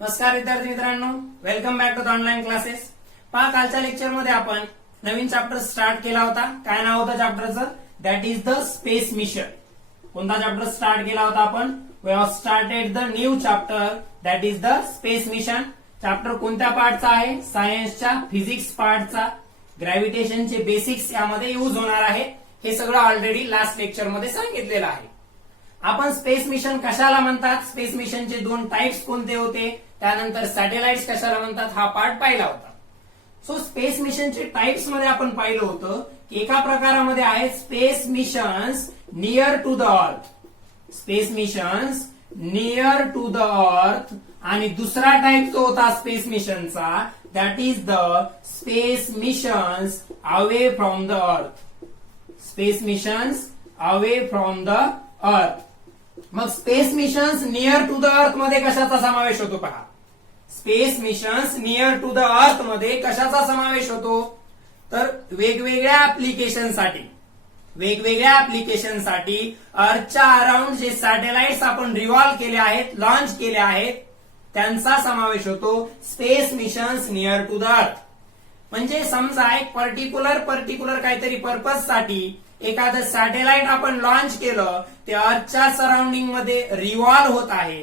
नमस्कार विद्यार्थी मित्रांनो, welcome back to the online classes. पहा, कालच्या लेक्चर मध्ये आपण नवीन चॅप्टर स्टार्ट केला होता। काय नाव होतं चॅप्टरचं? That is the space mission. कोणता चॅप्टर स्टार्ट केला होता आपण? We have started the new chapter that is the space mission. Chapter कोणत्या पार्टचा आहे? सायन्सच्या फिजिक्स पार्टचा। ग्रॅव्हिटेशनचे बेसिक्स यामध्ये यूज होणार आहे। हे सगळं ऑलरेडी लास्ट लेक्चर मध्ये सांगितलेलं आहे। आपण स्पेस मिशन कशाला म्हणतात, स्पेस मिशनचे दोन टाइप्स कोणते होते, त्यानंतर सॅटेलाइट्स कशाला म्हणतात, हा पार्ट पाहिला होता। सो स्पेस मिशनचे टाइप्स मध्ये आपण पाहिलं होतं की एका प्रकारामध्ये आहे space missions near to the earth, space missions near to the earth, आणि दुसरा टाइप जो होता स्पेस मिशनचा that is the space missions away from the earth, space missions away from the earth. मग space missions near to the earth मध्ये कशाचा समावेश होतो? पहा, space missions near to the earth मध्ये कशाचा समावेश होतो? तर वेगवेगळ्या ऍप्लिकेशनसाठी अर्थच्या अराउंड जे सॅटेलाइट्स आपण रिव्हॉल्व केले आहेत, लॉन्च केले आहेत, त्यांचा समावेश होतो space missions near to the earth. म्हणजे समजा एक पर्टिक्युलर काहीतरी पर्पज साठी एखादं सॅटेलाइट आपण लॉन्च केलं, ते अर्थच्या सराउंडिंग मध्ये रिव्हॉल्व होत आहे,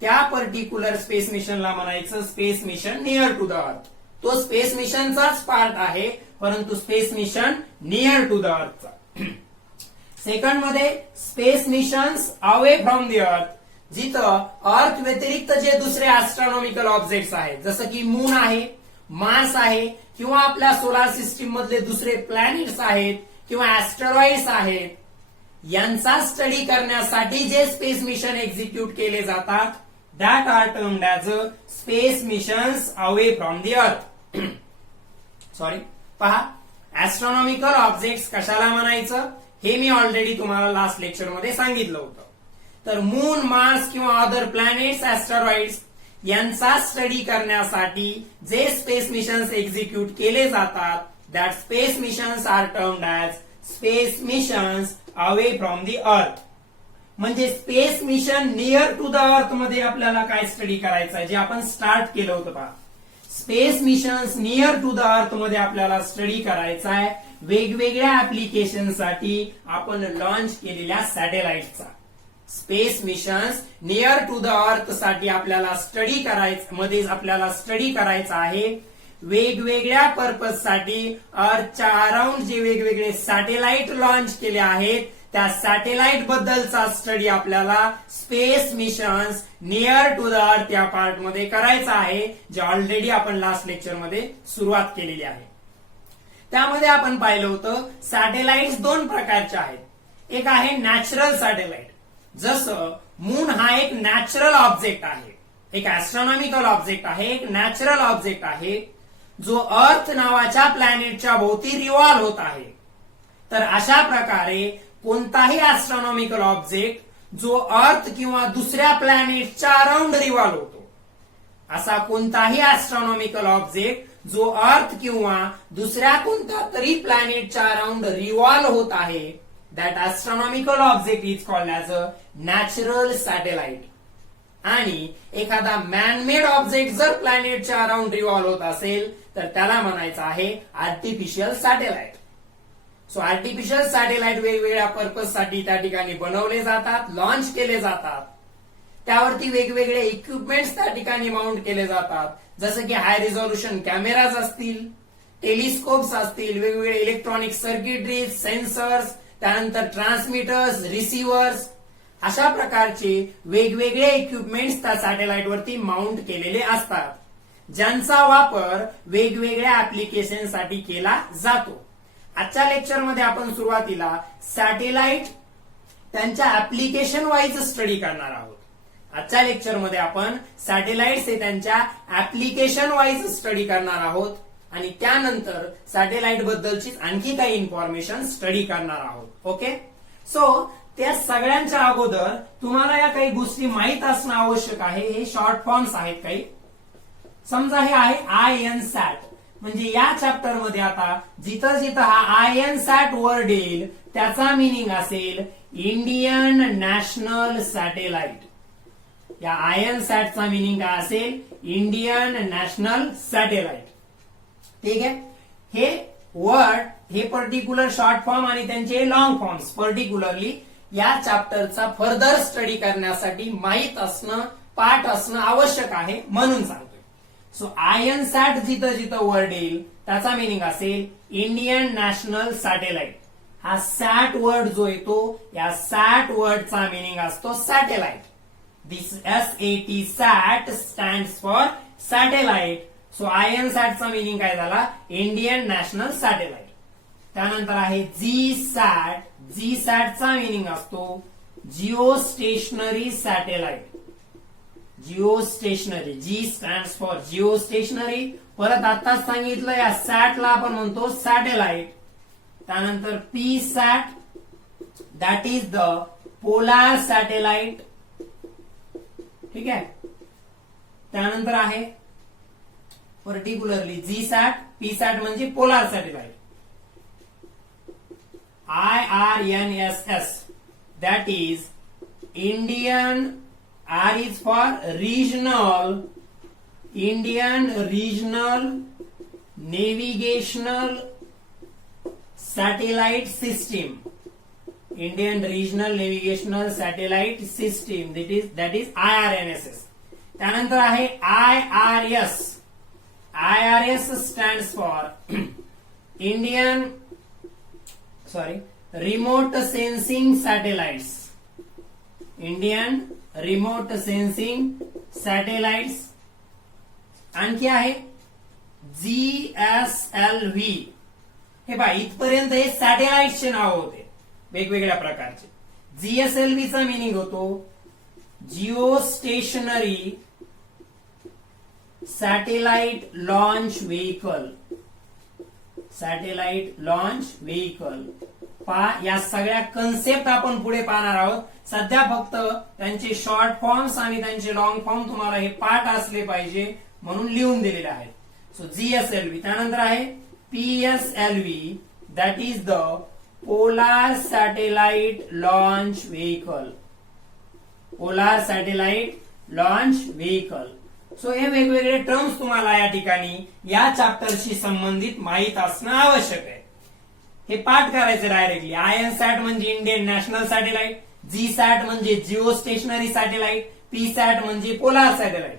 त्या पर्टिक्युलर स्पेस मिशनला म्हणायचं space mission near to the earth. तो स्पेस मिशनचाच पार्ट आहे, परंतु space mission near to the अर्थचा। सेकंड मध्ये space missions away from the earth, जिथं अर्थ व्यतिरिक्त जे दुसरे ऍस्ट्रॉनॉमिकल ऑब्जेक्ट्स आहेत, जसं की मून आहे, मार्स आहे, किंवा आपल्या सोलार सिस्टीम मधले दुसरे प्लॅनेट्स आहेत किंवा ऍस्टेरॉइड्स आहेत, यांचा स्टडी करण्यासाठी जे स्पेस मिशन एक्झिक्यूट केले जातात that are termed as space missions away from the earth. Sorry, पहा, ऍस्ट्रॉनॉमिकल ऑब्जेक्ट्स कशाला म्हणायचं हे मी ऑलरेडी तुम्हाला लास्ट लेक्चर मध्ये सांगितलं होतं। तर मून, मार्स किंवा अदर प्लॅनेट्स, ऍस्टेरॉइड्स यांचा स्टडी करण्यासाठी जे स्पेस मिशन्स एक्झिक्यूट केले जातात that space missions are termed as space missions away from the earth. म्हणजे space mission near to the earth मध्ये आपल्याला काय स्टडी करायचं आहे, जे आपण स्टार्ट केलं होतं पहा, space missions near to the earth मध्ये आपल्याला स्टडी करायचा आहे वेगवेगळ्या ऍप्लिकेशनसाठी आपण लॉन्च केलेल्या सॅटेलाइटचा। Space missions near to the earth साठी आपल्याला स्टडी करायचा आहे वेगवेगळ्या पर्पज साठी अर्थच्या अराउंड जे वेगवेगळे सॅटेलाइट लॉन्च केले आहेत, त्या सॅटेलाइट बद्दलचा स्टडी आपल्याला space missions near to the earth या पार्ट मध्ये करायचा आहे, जे ऑलरेडी आपण लास्ट लेक्चर मध्ये सुरुवात केलेली आहे। त्यामध्ये आपण पाहिलं होतं सॅटेलाइट्स दोन प्रकारचे आहेत। एक आहे नॅचरल सॅटेलाइट, जसं मून हा एक नॅचरल ऑब्जेक्ट आहे, एक ऍस्ट्रॉनॉमिकल ऑब्जेक्ट आहे, एक नॅचरल ऑब्जेक्ट आहे, जो अर्थ नावाच्या प्लॅनेटच्या भोवती रिव्हॉल्व होत आहे। तर अशा प्रकारे कोणताही ऍस्ट्रॉनॉमिकल ऑब्जेक्ट जो अर्थ किंवा दुसऱ्या प्लॅनेटच्या अराउंड रिव्हॉल्व होतो, असा कोणताही ऍस्ट्रॉनॉमिकल ऑब्जेक्ट जो अर्थ किंवा दुसऱ्या कोणत्या तरी प्लॅनेटच्या अराउंड रिव्हॉल्व होत आहे, that astronomical object is called as a natural satellite। आणि एखादा मॅनमेड ऑब्जेक्ट जर प्लॅनेटच्या अराउंड रिव्हॉल्व होत असेल तर त्याला म्हणायचं आहे artificial satellite. So artificial satellite वेगवेगळ्या पर्पज साठी त्या ठिकाणी बनवले जातात, लॉन्च केले जातात, त्यावरती वेगवेगळे इक्विपमेंट्स त्या ठिकाणी माउंट केले जातात, जसं की हाय रिझॉल्युशन कॅमेराज असतील, टेलिस्कोप्स असतील, वेगवेगळे इलेक्ट्रॉनिक सर्किटरीज, सेन्सर्स, त्यानंतर ट्रान्समीटर्स, रिसिव्हर्स, अशा प्रकारचे वेगवेगळे इक्विपमेंट्स त्या सॅटेलाइट वरती माउंट केलेले असतात, ज्यांचा वापर वेगवेगळ्या ऍप्लिकेशनसाठी केला जातो। आजच्या लेक्चरमध्ये आपण सुरुवातीला सॅटेलाइट त्यांच्या ऍप्लिकेशन वाईज स्टडी करणार आहोत। आजच्या लेक्चरमध्ये आपण सॅटेलाइट्स हे त्यांच्या ऍप्लिकेशन वाईज स्टडी करणार आहोत आणि त्यानंतर सॅटेलाइट बद्दलची आणखी काही इन्फॉर्मेशन स्टडी करणार आहोत। ओके, सो त्या सगळ्यांच्या अगोदर तुम्हाला या काही गोष्टी माहीत असणं आवश्यक आहे। हे शॉर्ट फॉर्म्स आहेत काही। समजा हे आहे INSAT, म्हणजे या चॅप्टर मध्ये आता जिथं जिथं हा INSAT वर्ड येईल त्याचा मिनिंग असेल इंडियन नॅशनल सॅटेलाइट। या आयन सॅटचा मिनिंग काय असेल, इंडियन नॅशनल सॅटेलाइट. ठीक आहे. हे वर्ड, हे पर्टिक्युलर शॉर्ट फॉर्म आणि त्यांचे लॉंग फॉर्म्स पर्टिक्युलरली या चॅप्टरचा फर्दर स्टडी करण्यासाठी माहीत असणं, पाठ असणं आवश्यक आहे म्हणून सांगतोय. सो आयन सॅट जिथं जिथं वर्ड येईल त्याचा मिनिंग असेल इंडियन नॅशनल सॅटेलाइट. हा सॅट वर्ड जो येतो, या सॅट वर्डचा मिनिंग असतो satellite. This SAT sat stands for satellite. So आयन सॅटचा मिनिंग काय झाला, इंडियन नॅशनल सॅटेलाइट. त्यानंतर आहे जी सॅट. जी सॅटचा मिनिंग असतो geo stationery satellite. Geo stationary, G stands for geo stationary. परत आताच सांगितलं या सॅटला आपण म्हणतो सॅटेलाइट. त्यानंतर P sat, that is the polar satellite. ठीक आहे. त्यानंतर आहे पर्टिक्युलरली जी सॅट, पी सॅट म्हणजे polar satellite. IRNSS, that is Indian, R is for regional, Indian Regional Navigational Satellite System. Indian Regional Navigational Satellite System, that is IRNSS. त्यानंतर आहे IRS. IRS stands for Remote Sensing Satellites. Indian Remote Sensing Satellites. आणखी आहे GSLV. हे पहा, इथपर्यंत हे सॅटेलाइटचे नाव होते वेगवेगळ्या प्रकारचे. GSLV चा मिनिंग होतो Jio stationery satellite launch vehicle. Satellite launch vehicle. या सगळ्या कन्सेप्ट आपण पुढे पाहणार आहोत. सध्या फक्त त्यांचे शॉर्ट फॉर्म्स आणि त्यांचे लॉंग फॉर्म तुम्हाला हे पाठ असले पाहिजे म्हणून लिहून दिलेले आहेत. So GSLV. त्यानंतर आहे PSLV, that is the polar satellite launch vehicle. Polar satellite launch vehicle. So हे वेगवेगळे टर्म्स तुम्हाला या ठिकाणी या चॅप्टरशी संबंधित माहीत असणं आवश्यक आहे. हे पाठ करायचे डायरेक्टली. आयन सॅट म्हणजे इंडियन नॅशनल सॅटेलाइट, जी सॅट म्हणजे जिओ स्टेशनरी सॅटेलाइट, पी सॅट म्हणजे पोलार सॅटेलाइट.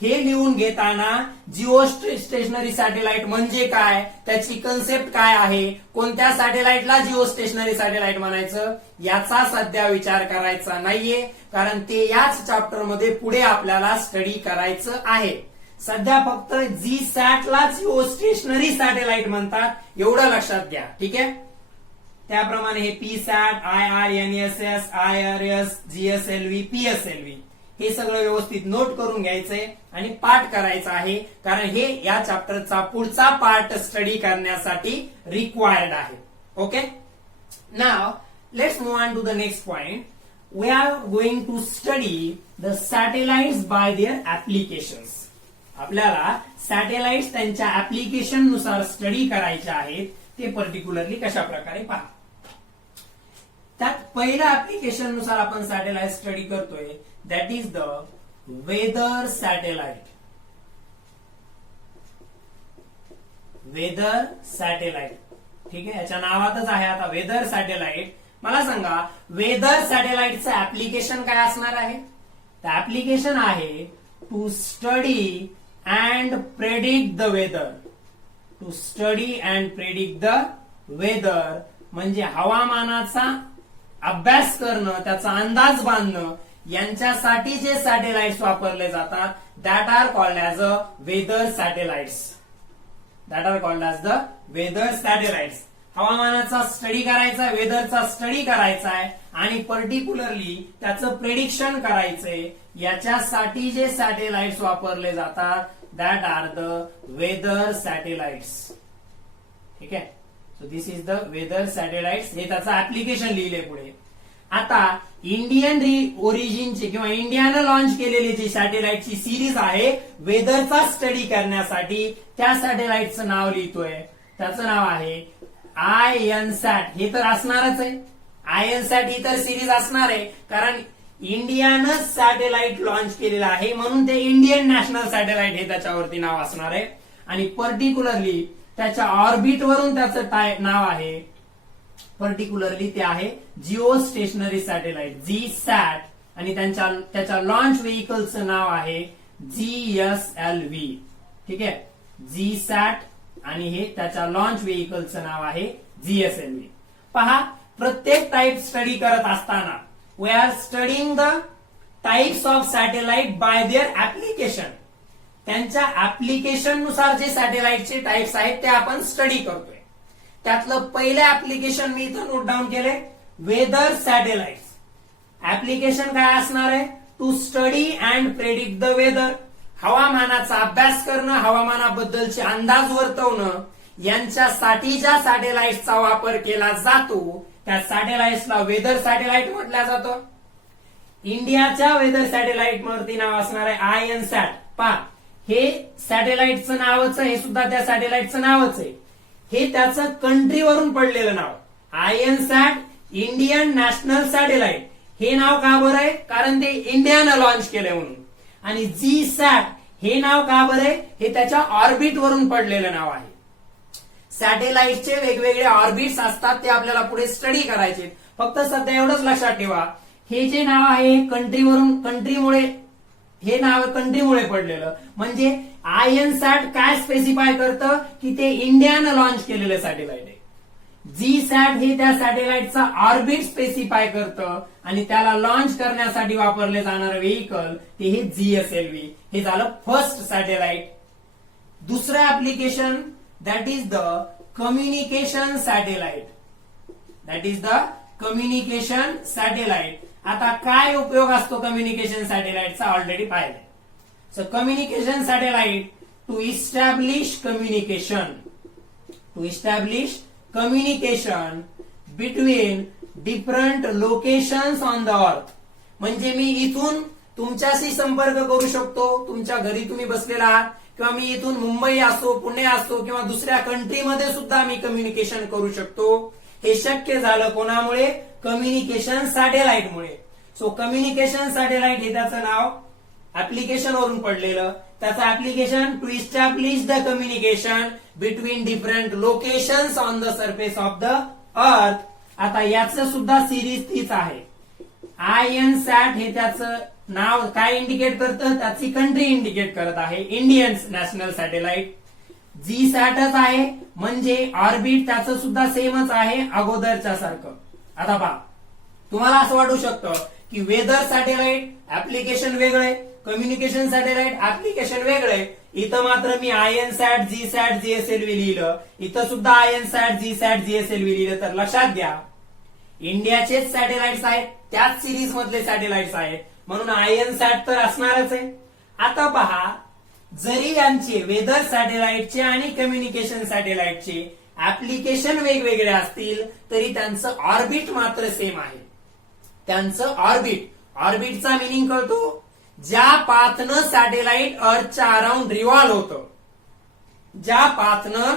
हे लिहून घेताना जिओ स्टेशनरी सॅटेलाइट म्हणजे काय, त्याची कन्सेप्ट काय आहे, कोणत्या सॅटेलाइटला जिओ स्टेशनरी सॅटेलाइट म्हणायचं याचा सध्या विचार करायचा नाहीये, कारण ते याच चॅप्टरमध्ये पुढे आपल्याला स्टडी करायचं आहे. सध्या फक्त जी सॅटला जिओ स्टेशनरी सॅटेलाइट म्हणतात एवढं लक्षात घ्या. ठीक आहे. त्याप्रमाणे हे पी सॅट, IRNSS, IRS, GSLV, PSLV हे सगळं व्यवस्थित नोट करून घ्यायचंय आणि पाठ करायचं आहे, कारण हे या चॅप्टरचा पुढचा पार्ट स्टडी करण्यासाठी रिक्वायर्ड आहे. Okay. Now let's move on to the next point. We are going to study the satellites by their applications. आपल्याला सॅटेलाइट्स त्यांच्या ऍप्लिकेशन नुसार स्टडी करायचे आहेत. ते पर्टिक्युलरली कशा प्रकारे पहा. त्यात पहिल्या ऍप्लिकेशन नुसार आपण सॅटेलाइट स्टडी करतोय, that is the weather satellite. Weather satellite. ठीक आहे. याच्या नावातच आहे आता वेदर सॅटेलाइट. मला सांगा वेदर सॅटेलाइटचं ऍप्लिकेशन काय असणार आहे. तर ऍप्लिकेशन आहे to study and predict the weather. To study and predict the weather म्हणजे हवामानाचा अभ्यास करणं, त्याचा अंदाज बांधणं, यांच्यासाठी जे सॅटेलाइट्स वापरले जातात that are called as a weather satellites. That are called as the weather satellites. हवामानाचा स्टडी करायचा, वेदरचा स्टडी करायचा आहे आणि पर्टिक्युलरली त्याचं प्रेडिक्शन करायचंय, याच्यासाठी जे सॅटेलाइट्स वापरले जातात that are the weather satellites. ठीक आहे. So this is the weather satellites. हे त्याचं ऍप्लिकेशन लिहिले पुढे. आता इंडियन ओरिजिनचे किंवा इंडियानं लॉन्च केलेली जी सॅटेलाइटची सिरीज आहे वेदरचा स्टडी करण्यासाठी, त्या सॅटेलाइटचं नाव लिहितोय. त्याचं नाव आहे INSAT. हे तर असणारच आहे. INSAT ही तर सिरीज असणार आहे, कारण इंडियानं सॅटेलाइट लॉन्च केलेलं आहे म्हणून ते इंडियन नॅशनल सॅटेलाइट हे त्याच्यावरती नाव असणार आहे. आणि पर्टिक्युलरली त्याच्या ऑर्बिट वरून त्याचं नाव आहे, पर्टिक्युलरली ते आहे जिओ स्टेशनरी सॅटेलाइट जी सॅट. आणि त्याच्या लॉन्च व्हेकलचं नाव आहे GSLV. ठीक आहे, जी सॅट आणि हे त्याच्या लॉन्च व्हेकलचं नाव आहे GSLV. पहा, प्रत्येक टाईप स्टडी करत असताना we are studying the types of satellite by their application. त्यांच्या ऍप्लिकेशन नुसार जे सॅटेलाइटचे टाइप्स आहेत ते आपण स्टडी करतोय. त्यातलं पहिलं ऍप्लिकेशन मी इथं नोट डाऊन केलंय, वेदर सॅटेलाइट. ऍप्लिकेशन काय असणार आहे? To study and predict the weather. हवामानाचा अभ्यास करणं, हवामानाबद्दलचे अंदाज वर्तवणं, यांच्यासाठी ज्या सॅटेलाइटचा वापर केला जातो त्या सॅटेलाइट्सला वेदर सॅटेलाइट म्हटलं जातं. इंडियाच्या वेदर सॅटेलाइट वरती नाव असणार आहे INSAT. पहा, हे सॅटेलाइटचं नावच आहे, हे सुद्धा त्या सॅटेलाइटचं नावच आहे. हे त्याचं कंट्रीवरून पडलेलं नाव. INSAT इंडियन नॅशनल सॅटेलाइट हे नाव का बरं आहे? कारण ते इंडियानं लॉन्च केलंय म्हणून. आणि GSAT हे नाव का बरं आहे? हे त्याच्या ऑर्बिट वरून पडलेलं नाव आहे. सॅटेलाइटचे वेगवेगळे ऑर्बिट्स असतात, ते आपल्याला पुढे स्टडी करायचे. फक्त सध्या एवढंच लक्षात ठेवा, हे जे नाव आहे कंट्रीमुळे हे नाव कंट्रीमुळे पडलेलं. म्हणजे INSAT काय स्पेसिफाय करतं की ते इंडियानं लॉन्च केलेलं सॅटेलाइट आहे. GSAT हे त्या सॅटेलाइटचा ऑर्बिट स्पेसिफाय करतं आणि त्याला लॉन्च करण्यासाठी वापरले जाणारं व्हेकल ते हे GSLV. हे झालं फर्स्ट सॅटेलाइट. दुसरं application that is the communication satellite. That is the communication satellite. आता काय उपयोग असतो कम्युनिकेशन सॅटेलाइटचा ऑलरेडी पाहिलाय. So communication satellite to establish communication between different locations on the earth. म्हणजे मी इथून तुमच्याशी संपर्क करू शकतो, तुमच्या घरी तुम्ही बसलेला आहात, किंवा मी इथून मुंबई असो, पुणे असो, किंवा दुसऱ्या कंट्रीमध्ये सुद्धा मी कम्युनिकेशन करू शकतो. हे शक्य झालं कोणामुळे? कम्युनिकेशन सॅटेलाइटमुळे. सो कम्युनिकेशन सॅटेलाइट हे त्याचं नाव ऍप्लिकेशन वरून पडलेलं. त्याचं application to establish the communication between different locations on the surface of the earth. आता याचं सुद्धा सिरीज तीच आहे. INSAT हे त्याचं नाव काय इंडिकेट करतं? त्याची कंट्री इंडिकेट करत आहे, इंडियन नॅशनल सॅटेलाइट. GSATच आहे म्हणजे ऑर्बिट त्याचं सुद्धा सेमच आहे अगोदरच्या सारखं. आता पहा, तुम्हाला असं वाटू शकतं की वेदर सॅटेलाइट ऍप्लिकेशन वेगळे, कम्युनिकेशन सॅटेलाइट ऍप्लिकेशन वेगळे. इथं मात्र मी INSAT, GSAT, GSLV लिहिलं, इथं सुद्धा INSAT, GSAT, GSLV लिहिलं. तर लक्षात घ्या, इंडियाचेच सॅटेलाइट्स आहेत, त्याच सिरीज मधले सॅटेलाइट्स आहेत, म्हणून INSAT तर असणारच आहे. आता पहा, जरी यांचे वेदर सॅटेलाइटचे आणि कम्युनिकेशन सॅटेलाइटचे ऍप्लिकेशन वेगवेगळे असतील तरी त्यांचं ऑर्बिट मात्र सेम आहे. त्यांचं ऑर्बिटचा मिनिंग कळतो? ज्या पाथनं सॅटेलाइट अर्थच्या अराउंड रिव्हॉल्व होतं, ज्या पाथनं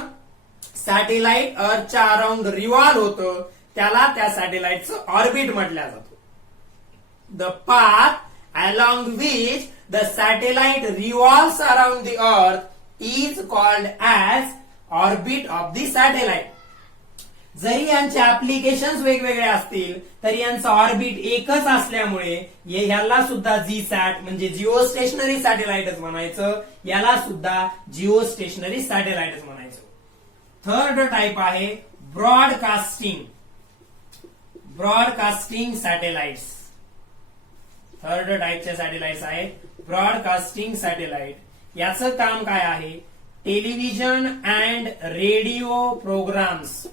सॅटेलाइट अर्थच्या अराउंड रिव्हॉल्व होतं त्याला त्या सॅटेलाइटचं ऑर्बिट म्हटलं जातं. The path along which the satellite revolves around the earth is called as orbit of the satellite. जरी यांचे ऍप्लिकेशन्स वेगवेगळे असतील तरी यांचं ऑर्बिट एकच असल्यामुळे ह्याला सुद्धा GSAT म्हणजे जिओ स्टेशनरी सॅटेलाइटच म्हणायचं, याला सुद्धा जिओ स्टेशनरी सॅटेलाइटच म्हणायचं. थर्ड टाइप आहे ब्रॉडकास्टिंग सॅटेलाइट्स. थर्ड टाइपचे सॅटेलाइट्स आहेत ब्रॉडकास्टिंग सॅटेलाइट. याचं काम काय आहे? Television and radio programmes.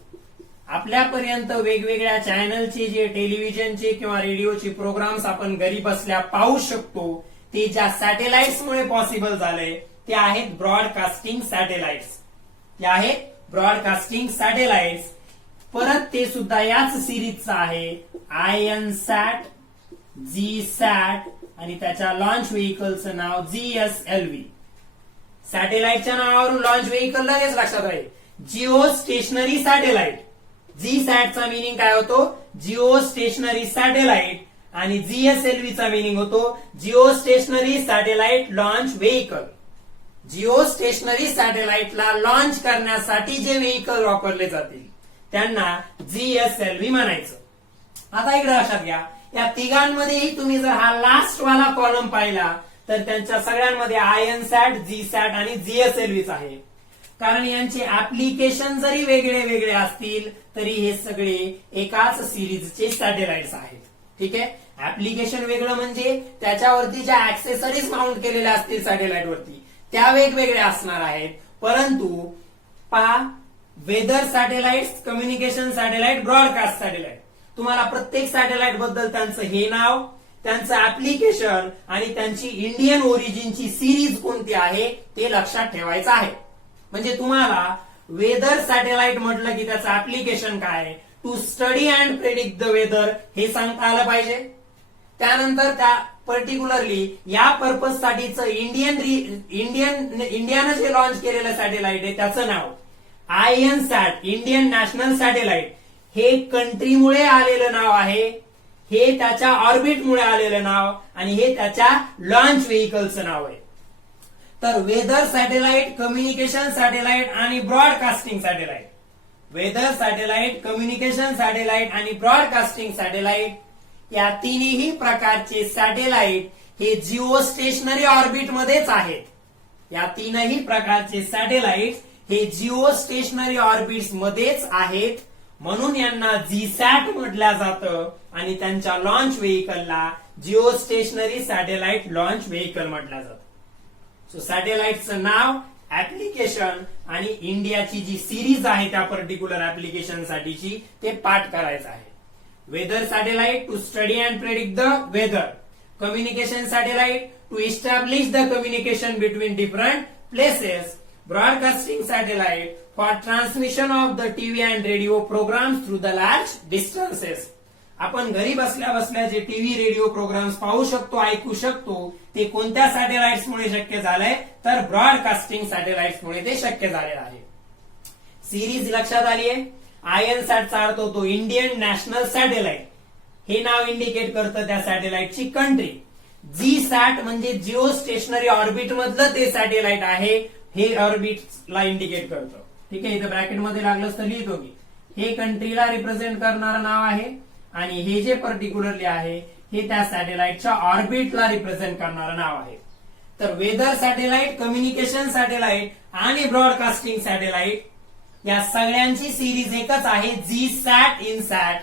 आपल्यापर्यंत वेगवेगळ्या चॅनलचे जे टेलिव्हिजनचे किंवा रेडिओचे प्रोग्राम्स आपण घरी बसल्या पाहू शकतो ते ज्या सॅटेलाइट्समुळे पॉसिबल झालंय ते आहेत ब्रॉडकास्टिंग सॅटेलाइट्स. ते आहेत ब्रॉडकास्टिंग सॅटेलाइट्स. परत ते सुद्धा याच सिरीजचं आहे INSAT, GSAT आणि त्याच्या लॉन्च व्हेकलचं नाव GSLV. सॅटेलाइटच्या नावावरून लॉन्च व्हेकल लगेच लक्षात राहील, जिओ स्टेशनरी सॅटेलाइट. GSATचा मिनिंग काय होतो? Jio stationery satellite. आणि GSLV चा मिनिंग होतो Jio stationery satellite launch vehicle. Geostationary सॅटेलाइटला लॉन्च करण्यासाठी जे व्हेइकल वापरले जातील त्यांना GSLV म्हणायचं. आता इकडे लक्षात घ्या, या तिघांमध्येही तुम्ही जर हा लास्ट वाला कॉलम पाहिला तर त्यांच्या सगळ्यांमध्ये INSAT, GSAT आणि GSLVच आहे. कारण यांचे ऍप्लिकेशन जरी वेगळे वेगळे असतील तरी हे सगळे एकाच सिरीजचे सॅटेलाइट्स आहेत. ठीक आहे, ऍप्लिकेशन वेगळं म्हणजे त्याच्यावरती ज्या ऍक्सेसरीज माउंट केलेल्या असतील सॅटेलाइट वरती त्या वेगवेगळ्या असणार आहेत. परंतु पहा, weather satellites, communication satellite, broadcast satellite, तुम्हाला प्रत्येक सॅटेलाइट बद्दल त्यांचं हे नाव, त्यांचं ऍप्लिकेशन आणि त्यांची इंडियन ओरिजिनची सिरीज कोणती आहे ते लक्षात ठेवायचं आहे. म्हणजे तुम्हाला वेदर सॅटेलाइट म्हटलं की त्याचं ऍप्लिकेशन काय, to study and predict the weather हे सांगता आलं पाहिजे. त्यानंतर त्या पर्टिक्युलरली या पर्पज साठीचं इंडियानं जे लॉन्च केलेलं सॅटेलाइट आहे त्याचं नाव INSAT, इंडियन नॅशनल सॅटेलाइट. हे कंट्रीमुळे आलेलं नाव आहे, हे त्याच्या ऑर्बिटमुळे आलेलं नाव आणि हे त्याच्या लॉन्च व्हेइकलचं नाव आहे. तर वेदर सॅटेलाइट, कम्युनिकेशन सॅटेलाइट आणि broadcasting satellite, weather satellite, communication satellite आणि ब्रॉडकास्टिंग सॅटेलाइट या तिन्ही प्रकारचे सॅटेलाइट हे जिओ स्टेशनरी ऑर्बिट मध्येच आहेत. या तीनही प्रकारचे सॅटेलाइट हे जिओ स्टेशनरी ऑर्बिट्स मध्येच आहेत, म्हणून यांना GSAT म्हटलं जातं आणि त्यांच्या लॉन्च व्हेइकलला Jio stationery satellite launch vehicle म्हटलं जातं. सो सॅटेलाइटचं नाव, ऍप्लिकेशन आणि इंडियाची जी सिरीज आहे त्या पर्टिक्युलर ऍप्लिकेशन साठीची ते पाठ करायचं आहे. Weather satellite to study and predict the weather, communication satellite to establish the communication between different places, broadcasting satellite for transmission of the TV and radio programmes through the large distances. आपण घरी बसल्या बसल्या जे TV radio programs पाहू शकतो, ऐकू शकतो ते कोणत्या सॅटेलाइट्समुळे शक्य झालंय तर ब्रॉडकास्टिंग सॅटेलाइट्समुळे ते शक्य झालेलं आहे. सिरीज लक्षात आली आहे. INSAT चा अर्थ होतो इंडियन नॅशनल सॅटेलाइट, हे नाव इंडिकेट करतं त्या सॅटेलाइटची कंट्री. GSAT म्हणजे जिओ स्टेशनरी ऑर्बिट मधलं ते सॅटेलाइट आहे, हे ऑर्बिटला इंडिकेट करतं. ठीक आहे, इथं ब्रॅकेटमध्ये लागलं तर लिहितो मी. हे कंट्रीला रिप्रेझेंट करणारं नाव आहे आणि हे जे पर्टिक्युलरली आहे हे त्या सॅटेलाइटच्या ऑर्बिटला रिप्रेझेंट करणारं नाव आहे. तर वेदर सॅटेलाइट, कम्युनिकेशन सॅटेलाइट आणि ब्रॉडकास्टिंग सॅटेलाइट या सगळ्यांची सिरीज एकच आहे, GSAT, INSAT,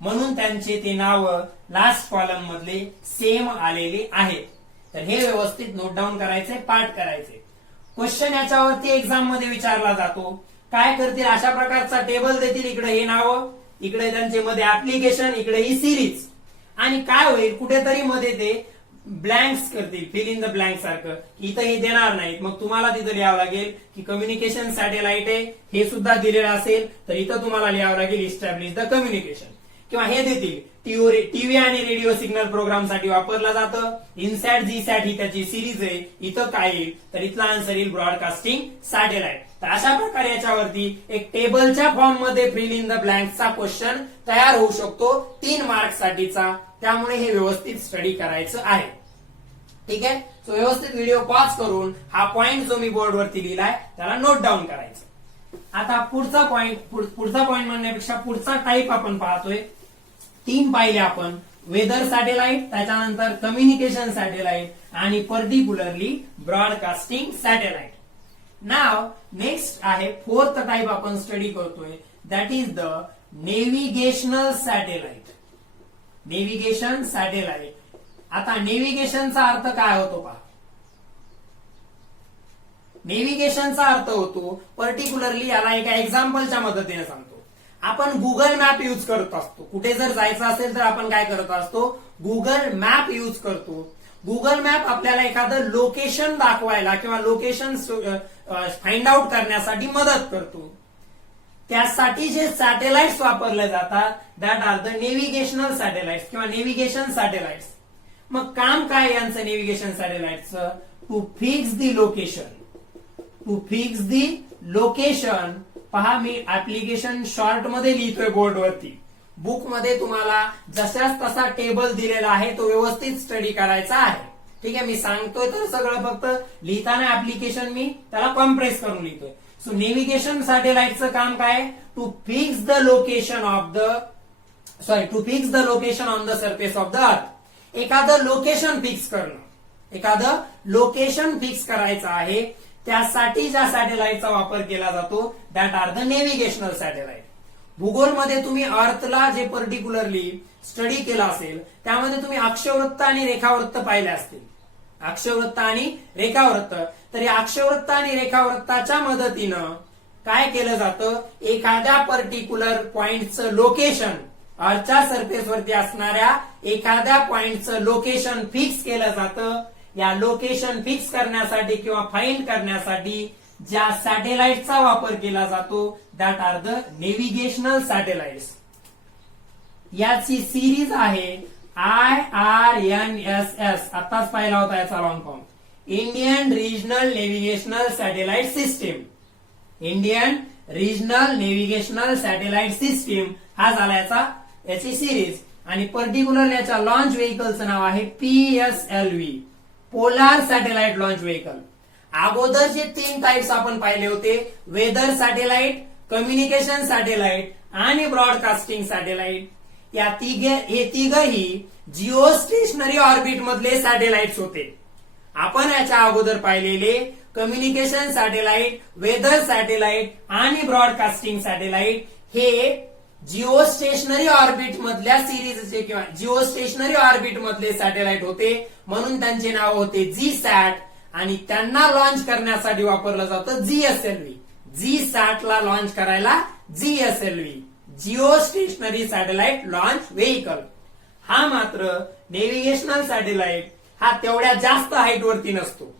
म्हणून त्यांचे ते नाव लास्ट कॉलम मधले सेम आलेले आहेत. तर हे व्यवस्थित नोट डाऊन करायचे, पाठ करायचे. क्वेश्चन याच्यावरती एक्झाम मध्ये विचारला जातो. काय करतील, अशा प्रकारचा टेबल देतील, इकडे हे नाव, इकडे त्यांचे मध्ये ऍप्लिकेशन, इकडे ही सिरीज, आणि काय होईल कुठेतरी मध्ये ते ब्लँक्स करतील, फिल इन द ब्लँक सारखं. इथं हे देणार नाहीत, मग तुम्हाला तिथं लिहावं लागेल की कम्युनिकेशन सॅटेलाइट आहे, हे सुद्धा दिलेलं असेल तर इथं तुम्हाला लिहावं लागेल इस्टॅब्लिश द कम्युनिकेशन. किंवा हे देतील टीव्ही आणि रेडिओ सिग्नल प्रोग्राम साठी वापरलं जातं, INSAT, GSAT ही त्याची सिरीज आहे. इथं काय येईल तर इथला आन्सर येईल ब्रॉडकास्टिंग सॅटेलाइट. तर अशा प्रकारे याच्यावरती एक टेबलच्या फॉर्म मध्ये फिल इन द ब्लँकचा क्वेश्चन तयार होऊ शकतो 3 मार्क्स साठीचा. त्यामुळे हे व्यवस्थित स्टडी करायचं आहे. ठीक आहे, सो व्यवस्थित व्हिडिओ पॉज करून हा पॉइंट जो मी बोर्डवरती लिहिलाय त्याला नोट डाऊन करायचं. आता पुढचा पॉइंट म्हणण्यापेक्षा पुढचा टाईप आपण पाहतोय. 3 पाहिले आपण, वेदर सॅटेलाइट, त्याच्यानंतर कम्युनिकेशन सॅटेलाइट आणि पर्टिक्युलरली ब्रॉडकास्टिंग सॅटेलाइट. नाव नेक्स्ट आहे 4th टाईप आपण स्टडी करतोय, that is the navigational satellite. Navigation satellite. आता नेव्हिगेशनचा अर्थ काय होतो पहा. नेव्हिगेशनचा अर्थ होतो, पर्टिक्युलरली याला एका एक्झाम्पलच्या मदतीने सांगतो. आपण गुगल मॅप यूज करत असतो, कुठे जर जायचं असेल तर आपण काय करत असतो, गुगल मॅप यूज करतो. गुगल मॅप आपल्याला एखादं लोकेशन दाखवायला किंवा लोकेशन फाइंड आउट करण्यासाठी मदत करतो. त्यासाठी जे सॅटेलाइट्स वापरले जातात that are the navigational satellites किंवा नेव्हिगेशन सॅटेलाइट्स. मग काम काय यांचं नेव्हिगेशन सॅटेलाइटचं, to fix the location. To fix the location. पहा, मी ऍप्लिकेशन शॉर्ट मध्ये लिहितोय बोर्डवरती. बुकमध्ये तुम्हाला जशाच तसा टेबल दिलेला आहे तो व्यवस्थित स्टडी करायचा आहे. ठीक आहे, मी सांगतोय तर सगळं, फक्त लिहिताना ऍप्लिकेशन मी त्याला कॉम्प्रेस करून लिहितोय. सो नेव्हिगेशन सॅटेलाइटचं काम काय? To fix the location on the surface of the earth. एखादं लोकेशन फिक्स करणं, एखादं लोकेशन फिक्स करायचं आहे, त्यासाठी ज्या सॅटेलाइटचा वापर केला जातो that are the navigational satellite. भूगोलमध्ये तुम्ही अर्थला जे पर्टिक्युलरली स्टडी केला असेल त्यामध्ये तुम्ही अक्षवृत्त आणि रेखावृत्त पाहिले असतील. अक्षवृत्त आणि रेखावृत्त. तर या अक्षवृत्त आणि रेखावृत्ताच्या मदतीनं काय केलं जातं? एखाद्या पर्टिक्युलर पॉइंटचं लोकेशन, अर्थच्या सरफेसवरती असणाऱ्या एखाद्या पॉइंटचं लोकेशन फिक्स केलं जातं. या लोकेशन फिक्स करण्यासाठी किंवा फाइंड करण्यासाठी ज्या सॅटेलाइटचा वापर केला जातो that are the navigational satellites. याची सिरीज आहे IRNSS. आताच पाहिला होता याचा long form, Indian regional navigational satellite system. Indian regional navigational satellite system हा झाला याची सिरीज. आणि पर्टिक्युलर याच्या लॉन्च व्हेकलचं नाव आहे PSLV, polar satellite launch vehicle. अगोदर जे 3 टाइप्स आपण पाहिले होते, वेदर सॅटेलाइट, कम्युनिकेशन सॅटेलाइट आणि ब्रॉडकास्टिंग सॅटेलाइट, हे तिघही जिओ स्टेशनरी ऑर्बिट मधले सॅटेलाइट्स होते. आपण याच्या अगोदर पाहिलेले कम्युनिकेशन सॅटेलाइट, वेदर सॅटेलाइट आणि ब्रॉडकास्टिंग सॅटेलाइट हे जिओ स्टेशनरी ऑर्बिट मधल्या सिरीजचे किंवा जिओ स्टेशनरी ऑर्बिट मधले सॅटेलाइट होते, म्हणून त्यांचे नाव होते GSAT. आणि त्यांना लॉन्च करण्यासाठी वापरलं जातं GSLV. GSAT ला लॉन्च करायला GSLV, geo stationery satellite launch vehicle. हा मात्र नेव्हिगेशनल सॅटेलाइट हा तेवढ्या जास्त हाईट वरती नसतो.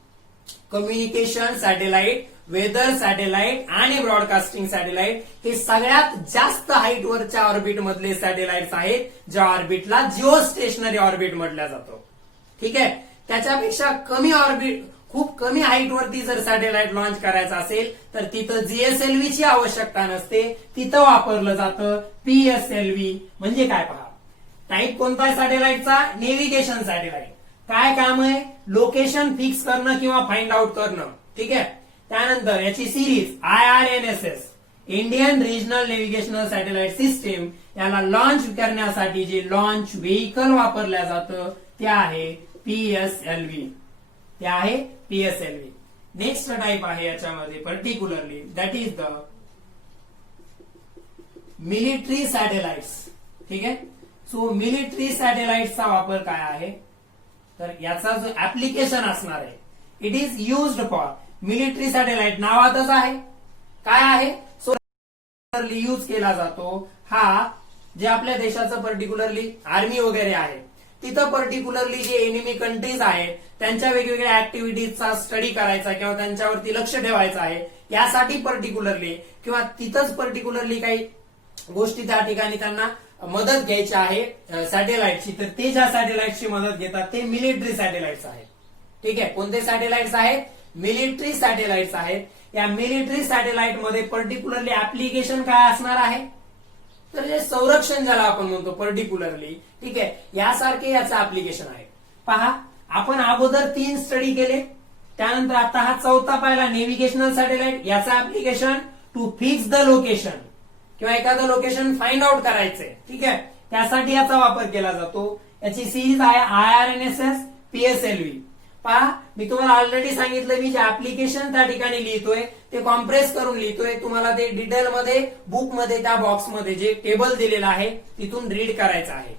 कम्युनिकेशन सॅटेलाइट, वेदर सॅटेलाइट आणि ब्रॉडकास्टिंग सॅटेलाइट हे सगळ्यात जास्त हाईट वरच्या ऑर्बिट मधले सॅटेलाइट्स आहेत, ज्या ऑर्बिटला जिओ स्टेशनरी ऑर्बिट म्हटलं जातं. ठीक आहे, त्याच्यापेक्षा कमी ऑर्बिट, खूप कमी हाईट वरती जर सॅटेलाइट लॉन्च करायचं असेल तर तिथं GSLV ची आवश्यकता नसते, तिथं वापरलं जातं PSLV. म्हणजे काय पहा, टाईप कोणता आहे सॅटेलाइटचा? Navigation satellite. काय काम आहे? लोकेशन फिक्स करणं किंवा फाइंड आउट करणं. ठीक आहे, त्यानंतर याची series IRNSS, Indian regional navigational satellite system. याला लॉन्च करण्यासाठी जे लॉन्च व्हेकल वापरलं जातं ते आहे PSLV. ते आहे PSLV. नेक्स्ट टाइप आहे याच्यामध्ये particularly that is the military satellites. ठीक आहे, सो मिलिटरी सॅटेलाइटचा वापर काय आहे? तर याचा जो ऍप्लिकेशन असणार आहे, it is used for military satellite. नावातच आहे काय आहे? सो यूज केला जातो हा जे आपल्या देशाचं पर्टिक्युलरली आर्मी वगैरे आहे तिथं पर्टिक्युलरली जे एनिमी कंट्रीज आहेत त्यांच्या वेगवेगळ्या ऍक्टिव्हिटीजचा स्टडी करायचा किंवा त्यांच्यावरती लक्ष ठेवायचं आहे, यासाठी पर्टिक्युलरली किंवा तिथंच पर्टिक्युलरली काही गोष्टी त्या ठिकाणी त्यांना मदत घ्यायची आहे सॅटेलाइटची, तर ते ज्या सॅटेलाइटची मदत घेतात ते मिलिटरी सॅटेलाइट्स आहेत. ठीक आहे, कोणते सॅटेलाइट्स आहेत? मिलिटरी सॅटेलाइट्स आहेत. या मिलिटरी सॅटेलाइट मध्ये पर्टिक्युलरली ऍप्लिकेशन काय असणार आहे? तर जे संरक्षण ज्याला आपण म्हणतो पर्टिक्युलरली, ठीक आहे, यासारखे याचं ऍप्लिकेशन आहे. पहा, आपण अगोदर 3 स्टडी केले, त्यानंतर आता हा चौथा पाहिला नेव्हिगेशनल सॅटेलाइट. याचं application to fix the location किंवा एखादं लोकेशन फाइंड आउट करायचंय. ठीक आहे, त्यासाठी याचा वापर केला जातो. याची सिरीज आहे IRNSS, PSLV. पहा, मी तुम्हाला ऑलरेडी सांगितलं, मी जे ऍप्लिकेशन त्या ठिकाणी लिहितोय ते कॉम्प्रेस करून लिहितोय. तुम्हाला ते डिटेलमध्ये बुकमध्ये त्या बॉक्समध्ये जे टेबल दिलेलं आहे तिथून रीड करायचं आहे.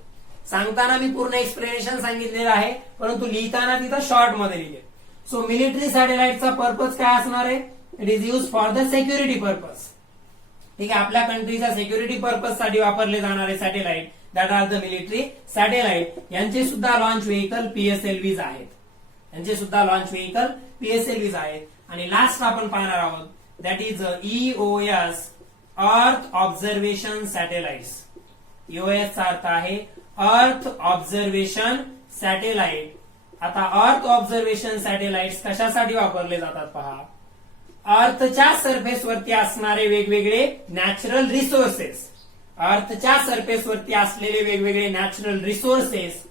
सांगताना मी पूर्ण एक्सप्लेनेशन सांगितलेलं आहे, परंतु लिहिताना तिथं शॉर्ट मध्ये लिहिले. सो मिलिटरी सॅटेलाइटचा पर्पज काय असणार आहे? It is use for the security purpose. ठीक आहे, आपल्या कंट्रीच्या सिक्युरिटी पर्पज साठी वापरले जाणारे satellite that are the military satellite. यांचे सुद्धा लॉन्च व्हेकल PSLVs आहेत. यांचे सुद्धा लॉन्च व्हेकल PSLVs आहेत. आणि लास्ट आपण पाहणार आहोत दॅट इज EOS, अर्थ ऑब्झर्वेशन सॅटेलाइट्स. EOS चा अर्थ आहे अर्थ ऑब्झर्वेशन सॅटेलाइट. आता अर्थ ऑब्झर्वेशन सॅटेलाइट्स कशासाठी वापरले जातात पहा. अर्थच्या सरफेसवरती असणारे वेगवेगळे नॅचरल रिसोर्सेस, अर्थच्या सरफेसवरती असलेले वेगवेगळे नॅचरल रिसोर्सेस,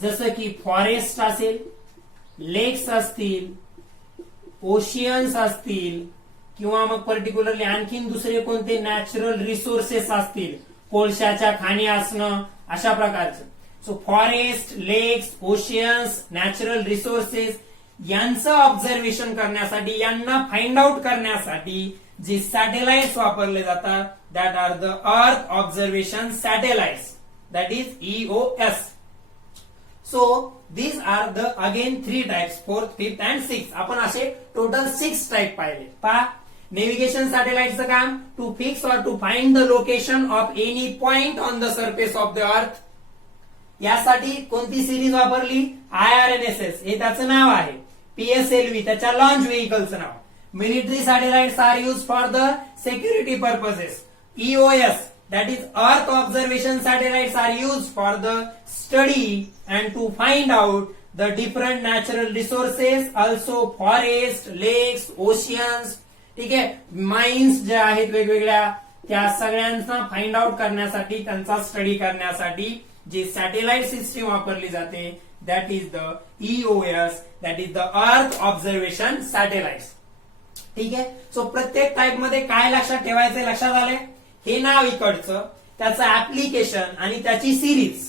जसं की फॉरेस्ट असेल, लेक्स असतील, ओशियन्स असतील, किंवा मग पर्टिक्युलरली आणखीन दुसरे कोणते नॅचरल रिसोर्सेस असतील, कोळशाच्या खाणी असणं, अशा प्रकारचे. So forest, lakes, oceans, natural resources यांचं ऑब्झर्वेशन करण्यासाठी, यांना फाइंड आउट करण्यासाठी जे सॅटेलाइट्स वापरले जातात, that are the earth observation satellites, that is EOS. So these are the again 3 types, 4th, 5th and 6th. आपण असे टोटल 6 टाइप पाहिले. पहा, नेव्हिगेशन सॅटेलाइटचं काम to fix or to find the location of any point on the surface of the earth. यासाठी कोणती series वापरली? IRNSS, हे त्याचं नाव आहे. PSLV त्याच्या लॉन्च व्हेकलचं नाव. Military satellites are use for the security purposes. EOS, that is earth observation satellites, are used for the study and to find out the different natural resources, also forest, lakes, oceans. ठीक आहे, mines जे आहेत वेगवेगळ्या, त्या सगळ्यांचा find out करण्यासाठी, त्यांचा study करण्यासाठी जी सॅटेलाइट सिस्टीम वापरली जाते, that is the EOS, that is the earth observation satellites. ठीक आहे. सो प्रत्येक टाइप मध्ये काय लक्षात ठेवायचं, लक्षात आले? हे नाव इकडचं, त्याचं ऍप्लिकेशन आणि त्याची सिरीज.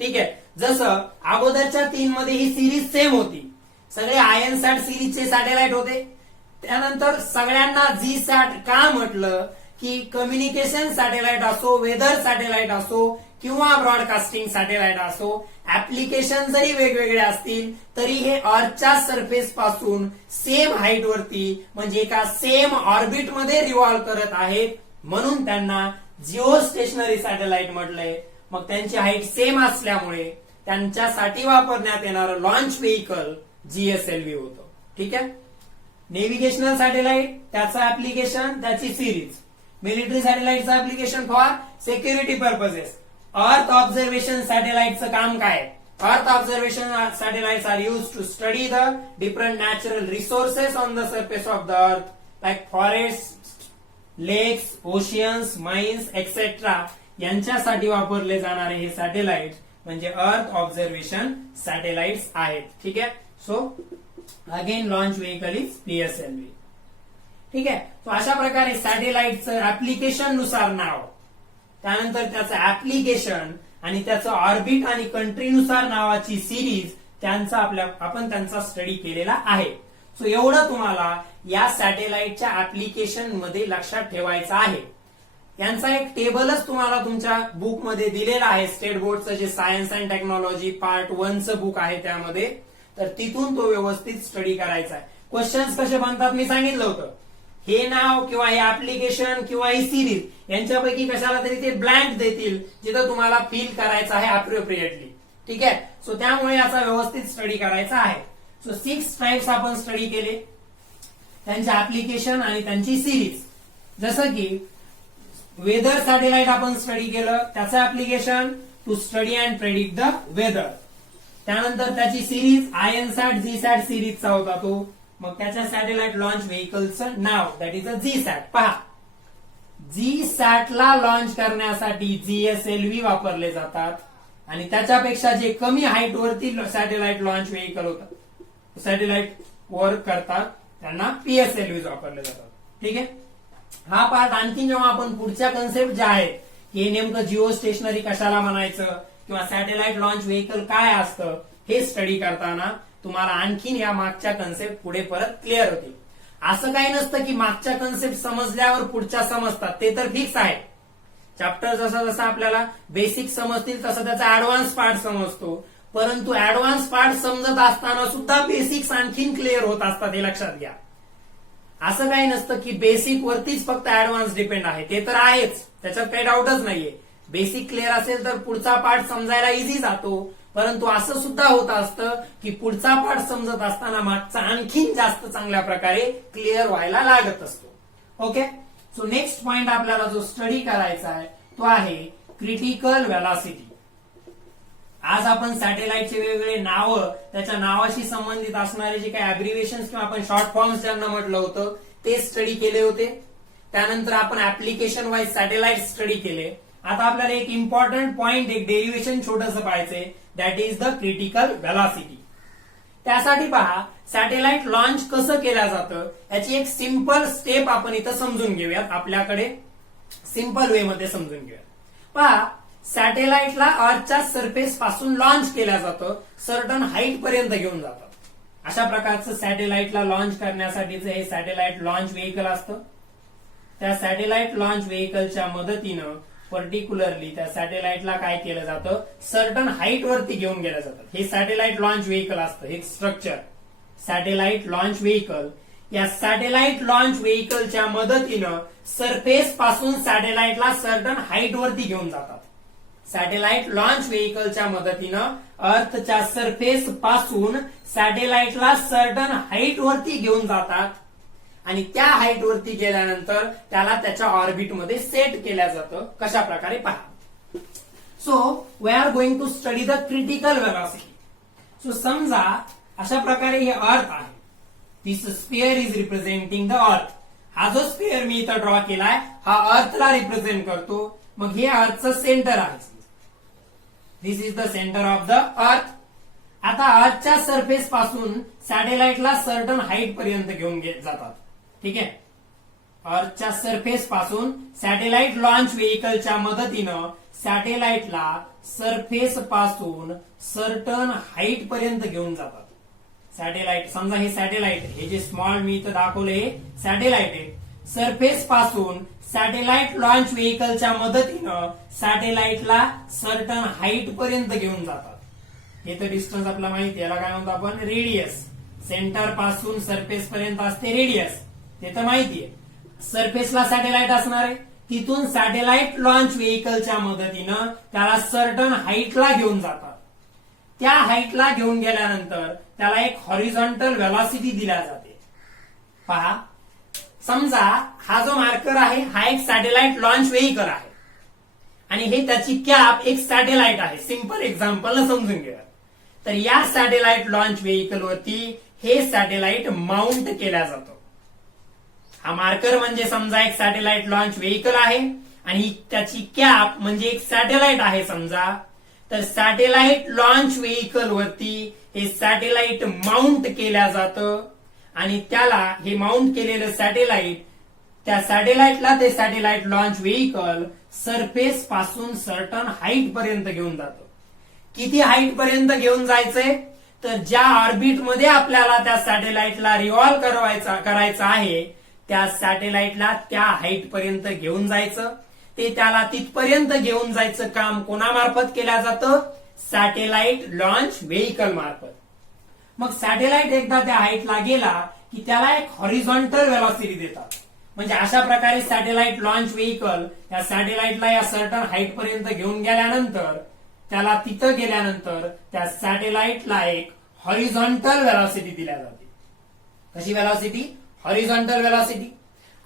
ठीक आहे, जसं अगोदरच्या 3 मध्ये ही सिरीज सेम होती, सगळे INSAT सिरीजचे सॅटेलाइट होते. त्यानंतर सगळ्यांना GSAT का म्हटलं की कम्युनिकेशन सॅटेलाइट असो, वेदर सॅटेलाइट असो किंवा ब्रॉडकास्टिंग सॅटेलाइट असो, ऍप्लिकेशन जरी वेगवेगळे असतील तरी हे अर्थच्या सरफेस पासून सेम हाईट वरती, म्हणजे एका सेम ऑर्बिट मध्ये रिव्हॉल्व करत आहेत, म्हणून त्यांना जिओ स्टेशनरी सॅटेलाइट म्हटलंय. मग त्यांची हाईट सेम असल्यामुळे त्यांच्यासाठी वापरण्यात येणारं लॉन्च व्हेकल GSLV होतं. ठीक आहे. नेव्हिगेशनल सॅटेलाइट, त्याचं ऍप्लिकेशन, त्याची सिरीज. मिलिटरी सॅटेलाइटचं application for security purposes. Earth observation सॅटेलाइटचं काम काय? Earth observation satellites are use to study the different natural resources on the surface of the earth, like forest, lakes, oceans, mines etcetera. यांच्यासाठी वापरले जाणारे हे satellite म्हणजे अर्थ ऑब्झर्वेशन सॅटेलाइट्स आहेत. ठीक आहे. So again launch vehicle is PSLV. ठीक आहे. सो अशा प्रकारे सॅटेलाइटचं ऍप्लिकेशन नुसार नाव, त्यानंतर त्याचं ऍप्लिकेशन आणि त्याचं ऑर्बिट आणि कंट्रीनुसार नावाची सिरीज, आपण त्यांचा स्टडी केलेला आहे. सो एवढं तुम्हाला या सॅटेलाइटच्या ऍप्लिकेशन मध्ये लक्षात ठेवायचं आहे. यांचा एक टेबलच तुम्हाला तुमच्या बुक मध्ये दिलेला आहे, स्टेट बोर्डचं जे सायन्स अँड टेक्नॉलॉजी पार्ट 1चं बुक आहे त्यामध्ये, तर तिथून तो व्यवस्थित स्टडी करायचा आहे. क्वेश्चन्स कसे बनतात मी सांगितलं होतं. हे नाव किंवा हे ऍप्लिकेशन किंवा ही सिरीज यांच्यापैकी कशाला तरी ते ब्लँक देतील, जिथं तुम्हाला फील करायचं आहे अप्रोप्रिएटली. ठीक आहे. सो त्यामुळे याचा व्यवस्थित स्टडी करायचा आहे. सो 6 टाइप्स आपण स्टडी केले, त्यांचे ऍप्लिकेशन आणि त्यांची सिरीज. जसं की वेदर सॅटेलाइट आपण स्टडी केलं, त्याचं application to study and predict the weather. त्यानंतर त्याची सिरीज INSAT GSAT सिरीजचा होता तो. मग त्याच्या सॅटेलाइट लॉन्च व्हेकलचं नाव, दॅट इज अ GSAT. पहा, GSAT ला लॉन्च करण्यासाठी GSLV वापरले जातात आणि त्याच्यापेक्षा जे कमी हाईट वरती सॅटेलाइट लॉन्च व्हेकल होतात, सॅटेलाइट वर्क करतात, त्यांना PSLV वापरले जातात. ठीक आहे. हा पार्ट आणखी जेव्हा आपण पुढच्या कन्सेप्ट ज्या आहेत, हे नेमकं जिओ स्टेशनरी कशाला म्हणायचं किंवा सॅटेलाइट लॉन्च व्हेकल काय असतं हे स्टडी करताना तुम्हाला आणखीन या मागच्या कन्सेप्ट पुढे परत क्लिअर होतील. असं काही नसतं की मागच्या कन्सेप्ट समजल्यावर पुढच्या समजतात, ते तर फिक्स आहे. चॅप्टर जसा जसा आपल्याला बेसिक समजतील तसं त्याचा ऍडव्हान्स पार्ट समजतो, परंतु ऍडव्हान्स पार्ट समजत असताना सुद्धा बेसिक्स आणखीन क्लिअर होत असतात, हे लक्षात घ्या. असं काही नसतं की बेसिक वरतीच फक्त ऍडव्हान्स डिपेंड आहे, ते तर आहेच, त्याच्यात काही डाऊटच नाहीये. बेसिक क्लिअर असेल तर पुढचा पार्ट समजायला इझी जातो, परंतु असं सुद्धा होत असतं की पुढचा पार्ट समजत असताना मागचा आणखीन जास्त चांगल्या प्रकारे क्लिअर व्हायला लागत असतो. ओके. सो नेक्स्ट पॉइंट आपल्याला जो स्टडी करायचा आहे तो आहे क्रिटिकल व्हेलॉसिटी. आज आपण सॅटेलाइटचे वेगवेगळे नावं, त्याच्या नावाशी संबंधित असणारे जे काही अब्रिव्हिएशन्स किंवा आपण शॉर्ट फॉर्म्स ज्यांना म्हटलं होतं ते स्टडी केले होते. त्यानंतर आपण ऍप्लिकेशन वाईज सॅटेलाइट स्टडी केले. आता आपल्याला एक इम्पॉर्टंट पॉइंट, एक डेरिव्हेशन छोटस पाहायचंय, that is the critical velocity. त्यासाठी पहा सॅटेलाइट लॉन्च कसं केलं जातं याची एक सिंपल स्टेप आपण इथं समजून घेऊयात. आपल्याकडे सिंपल वे मध्ये समजून घेऊयात. पहा सॅटेलाइटला अर्थच्या सरफेस पासून लॉन्च केलं जातं, सर्टन हाईट पर्यंत घेऊन जातं. अशा प्रकारचं सॅटेलाइटला लॉन्च करण्यासाठीचं हे सॅटेलाइट लॉन्च व्हेकल असतं. त्या सॅटेलाइट लॉन्च व्हेकलच्या मदतीनं पर्टिक्युलरली त्या सॅटेलाइटला काय केलं जातं, सर्टन हाईट वरती घेऊन गेलं जातं. हे सॅटेलाइट लॉन्च व्हेकल असतं, हे स्ट्रक्चर सॅटेलाइट लॉन्च व्हेकल. या सॅटेलाइट लॉन्च व्हेकलच्या मदतीनं सरफेस पासून सॅटेलाइटला सर्टन हाईट वरती घेऊन जातात. सॅटेलाइट लॉन्च व्हेकलच्या मदतीनं अर्थच्या सरफेस पासून सॅटेलाइटला सर्टन हाईट वरती घेऊन जातात आणि त्या हाईट वरती गेल्यानंतर त्याला त्याच्या ऑर्बिटमध्ये सेट केल्या जातं. कशा प्रकारे पहा. So we are going to study the critical velocity. सो समजा अशा प्रकारे हे अर्थ आहे. This sphere is representing the earth. हा जो स्फिअर मी इथं ड्रॉ केलाय हा अर्थला रिप्रेझेंट करतो. मग हे अर्थचं सेंटर आहे. This is the centre of the earth. आता अर्थच्या सरफेस पासून सॅटेलाइटला सर्टन हाईट पर्यंत घेऊन जातात. ठीक आहे. अर्थच्या सरफेस पासून सॅटेलाइट लॉन्च व्हेकलच्या मदतीनं सॅटेलाइटला सरफेस पासून सर्टन हाईट पर्यंत घेऊन जातात. सॅटेलाइट समजा हे सॅटेलाइट, हे जे स्मॉल मी इथं दाखवले हे सॅटेलाइट आहे. सरफेस पासून सॅटेलाइट लॉन्च व्हेकलच्या मदतीनं सॅटेलाइटला सर्टन हाईट पर्यंत घेऊन जातात. हे तर डिस्टन्स आपला माहिती, याला काय म्हणतो आपण, रेडियस. सेंटर पासून सरफेस पर्यंत असते रेडियस, ते तर माहितीये. सरफेसला सॅटेलाइट असणार आहे, तिथून सॅटेलाइट लॉन्च व्हेकलच्या मदतीनं त्याला सर्टन हाईटला घेऊन जातात. त्या हाईटला घेऊन गेल्यानंतर त्याला एक हॉरिझॉन्टल व्हेलॉसिटी दिल्या जाते. पहा समजा हा जो मार्कर आहे हा एक सॅटेलाइट लॉन्च व्हेकल आहे आणि हे त्याची कॅप एक सॅटेलाइट आहे. सिंपल एक्झाम्पल समजून घ्या. तर या सॅटेलाइट लॉन्च व्हेकल वरती हे सॅटेलाइट माउंट केल्या जातं. हा मार्कर म्हणजे समजा एक सॅटेलाइट लॉन्च व्हेकल आहे आणि त्याची कॅप म्हणजे एक सॅटेलाइट आहे समजा. तर सॅटेलाइट लॉन्च व्हेकल वरती हे सॅटेलाइट माउंट केल्या जातं आणि त्याला हे माउंट केलेलं सॅटेलाइट, त्या सॅटेलाइटला ते सॅटेलाइट लॉन्च व्हेकल सरफेस पासून सर्टन हाईट पर्यंत घेऊन जातं. किती हाईट पर्यंत घेऊन जायचंय, तर ज्या ऑर्बिटमध्ये आपल्याला त्या सॅटेलाइटला रिव्हॉल्व करायचं आहे त्या सॅटेलाइटला त्या हाईट पर्यंत घेऊन जायचं. ते त्याला तिथपर्यंत घेऊन जायचं काम कोणामार्फत केलं जातं, सॅटेलाइट लॉन्च व्हेकल मार्फत. मग सॅटेलाइट एकदा त्या हाईटला गेला की त्याला एक हॉरिझॉन्टल व्हेलॉसिटी देतात. म्हणजे अशा प्रकारे सॅटेलाइट लॉन्च व्हेकल या सॅटेलाइटला या सर्टन हाईट पर्यंत घेऊन गेल्यानंतर त्याला तिथं गेल्यानंतर त्या सॅटेलाइटला एक हॉरिझॉन्टल व्हेलॉसिटी दिल्या जाते. कशी व्हेलॉसिटी, हॉरिझॉन्टल व्हेलॉसिटी.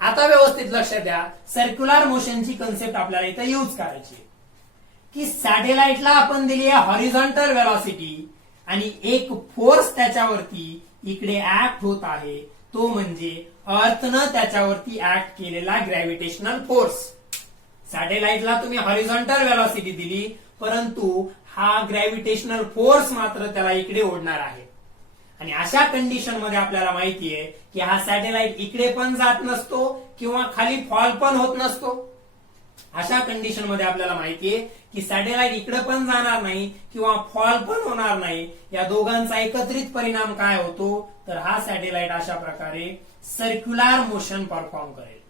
आता व्यवस्थित लक्षात द्या, सर्क्युलर मोशनची कन्सेप्ट आपल्याला इथं यूज करायची की सॅटेलाइटला आपण दिली आहे हॉरिझॉन्टल व्हेलॉसिटी आणि एक फोर्स त्याच्यावरती इकडे ऍक्ट होत आहे, तो म्हणजे अर्थनं त्याच्यावरती ऍक्ट केलेला ग्रॅव्हिटेशनल फोर्स. सॅटेलाइटला तुम्ही हॉरिझॉन्टल व्हेलॉसिटी दिली परंतु हा ग्रॅव्हिटेशनल फोर्स मात्र त्याला इकडे ओढणार आहे. आणि अशा कंडिशन मध्ये आपल्याला माहितीये की हा सॅटेलाइट इकडे पण जात नसतो किंवा खाली फॉल पण होत नसतो. अशा कंडिशन मध्ये आपल्याला माहितीये की सॅटेलाइट इकडे पण जाणार नाही किंवा फॉल पण होणार नाही. या दोघांचा एकत्रित परिणाम काय होतो, तर हा सॅटेलाइट अशा प्रकारे सर्क्युलर मोशन परफॉर्म करेल.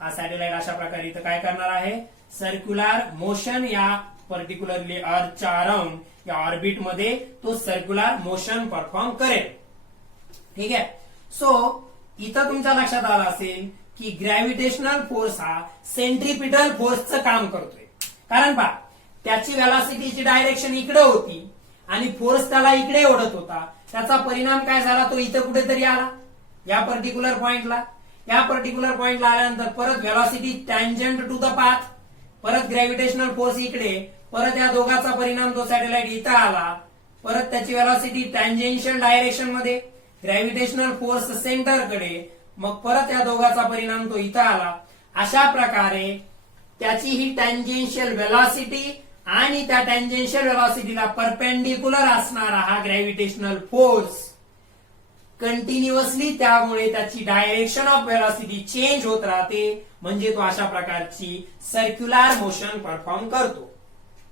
हा सॅटेलाइट अशा प्रकारे इथं काय करणार आहे, सर्क्युलर मोशन या पर्टिक्युलरली अर्थच्या अराउंड या ऑर्बिट मध्ये तो सर्क्युलर मोशन परफॉर्म करेल. ठीक आहे. सो इथं तुमच्या लक्षात आलं असेल की ग्रॅव्हिटेशनल फोर्स हा सेंट्रिपिटल फोर्सचं काम करतोय. कारण पहा त्याची व्हेलॉसिटीची डायरेक्शन इकडे होती आणि फोर्स त्याला इकडे ओढत होता. त्याचा परिणाम काय झाला, तो इथं कुठेतरी आला या पर्टिक्युलर पॉइंटला. या पर्टिक्युलर पॉइंटला आल्यानंतर परत velocity tangent to the path, परत ग्रॅव्हिटेशनल फोर्स इकडे, परत या दोघांचा परिणाम तो सॅटेलाइट इथं आला, परत त्याची व्हेलॉसिटी टँजेन्शियल डायरेक्शन मध्ये, ग्रॅव्हिटेशनल फोर्स सेंटरकडे, मग परत या दोघांचा परिणाम तो इथं आला. अशा प्रकारे त्याची ही टँजेन्शियल व्हेलॉसिटी आणि त्या टँजेन्शियल व्हेलॉसिटीला परपेंडिक्युलर असणारा हा ग्रॅव्हिटेशनल फोर्स कंटिन्युअसली, त्यामुळे त्याची डायरेक्शन ऑफ व्हेलॉसिटी चेंज होत राहते, म्हणजे तो अशा प्रकारची सर्क्युलर मोशन परफॉर्म करतो.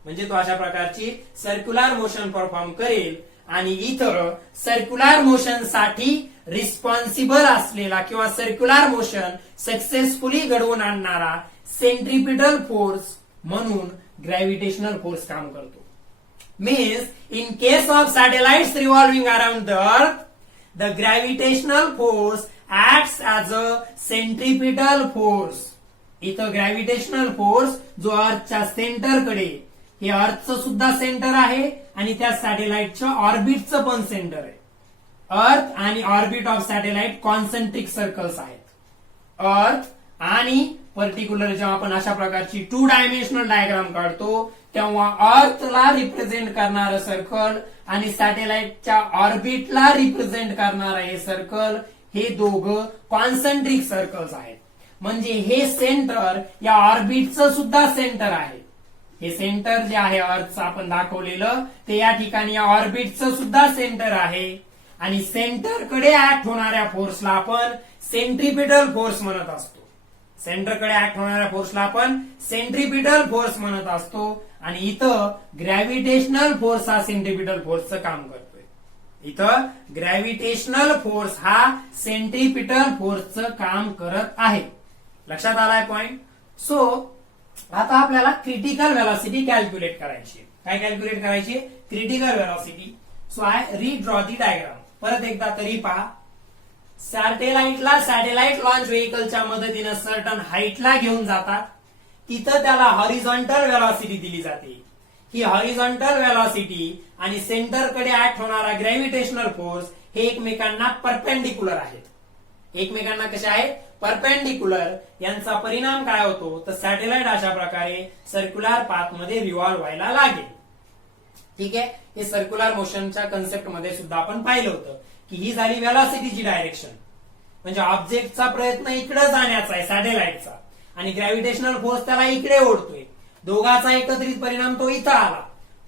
म्हणजे तो अशा प्रकारची सर्क्युलर मोशन परफॉर्म करेल. आणि इथं सर्क्युलर मोशन साठी रिस्पॉन्सिबल असलेला किंवा सर्क्युलर मोशन सक्सेसफुली घडवून आणणारा सेंट्रिपिटल फोर्स म्हणून ग्रॅव्हिटेशनल फोर्स काम करतो. Means in case of satellites revolving around the earth, the gravitational force acts as a centripetal force. इथं ग्रॅव्हिटेशनल फोर्स जो अर्थच्या सेंटरकडे, हे अर्थचं सुद्धा सेंटर आहे आणि त्या सॅटेलाइटच्या ऑर्बिटचं पण सेंटर आहे. अर्थ आणि orbit of satellite concentric circles आहेत. अर्थ आणि पर्टिक्युलर जेव्हा आपण अशा प्रकारची 2 डायमेन्शनल डायग्राम काढतो तेव्हा अर्थला रिप्रेझेंट करणारं सर्कल आणि सॅटेलाइटच्या ऑर्बिटला रिप्रेझेंट करणारं हे सर्कल, हे दोघं कॉन्सेंट्रिक सर्कल्स आहेत. म्हणजे हे सेंटर या ऑर्बिटचं सुद्धा सेंटर आहे. हे सेंटर जे आहे अर्थचं आपण दाखवलेलं ते या ठिकाणी या ऑर्बिटचं सुद्धा सेंटर आहे. आणि सेंटरकडे ऍक्ट होणाऱ्या फोर्सला आपण सेंट्रिपिटल फोर्स म्हणत असतो. सेंटरकडे ऍक्ट होणाऱ्या फोर्सला आपण सेंट्रिपिटल फोर्स म्हणत असतो. आणि इथं ग्रॅव्हिटेशनल फोर्स हा सेंट्रिपिटल फोर्सचं काम करतोय. इथं ग्रॅव्हिटेशनल फोर्स हा सेंट्रिपिटल फोर्सचं काम करत आहे. लक्षात आलाय पॉइंट. सो आता आपल्याला क्रिटिकल व्हेलॉसिटी कॅल्क्युलेट करायची. काय कॅल्क्युलेट करायची? Critical velocity. So I redraw the diagram. परत एकदा तरी पहा. सॅटेलाइट लॉन्च व्हेकलच्या मदतीनं सर्टन हाईटला घेऊन जातात. तिथं त्याला हॉरिझॉन्टल व्हेलॉसिटी दिली जाते. ही हॉरिझॉन्टल व्हेलॉसिटी आणि सेंटरकडे ऍक्ट होणारा ग्रॅव्हिटेशनल फोर्स हे एकमेकांना परपेंडिक्युलर आहेत. एकमेकांना कसे आहेत? परपेंडिक्युलर. यांचा परिणाम काय होतो तर सॅटेलाइट अशा प्रकारे सर्क्युलर पाथ मध्ये रिव्हॉल्व्ह व्हायला लागेल. ठीक आहे. हे सर्क्युलर मोशनच्या कन्सेप्ट मध्ये सुद्धा आपण पाहिलं होतं की ही झाली व्हेलॉसिटीची डायरेक्शन. म्हणजे ऑब्जेक्टचा प्रयत्न इकडे जाण्याचा आहे सॅटेलाइटचा, आणि ग्रॅव्हिटेशनल फोर्स त्याला इकडे ओढतोय. दोघाचा एकत्रित परिणाम तो इथं आला.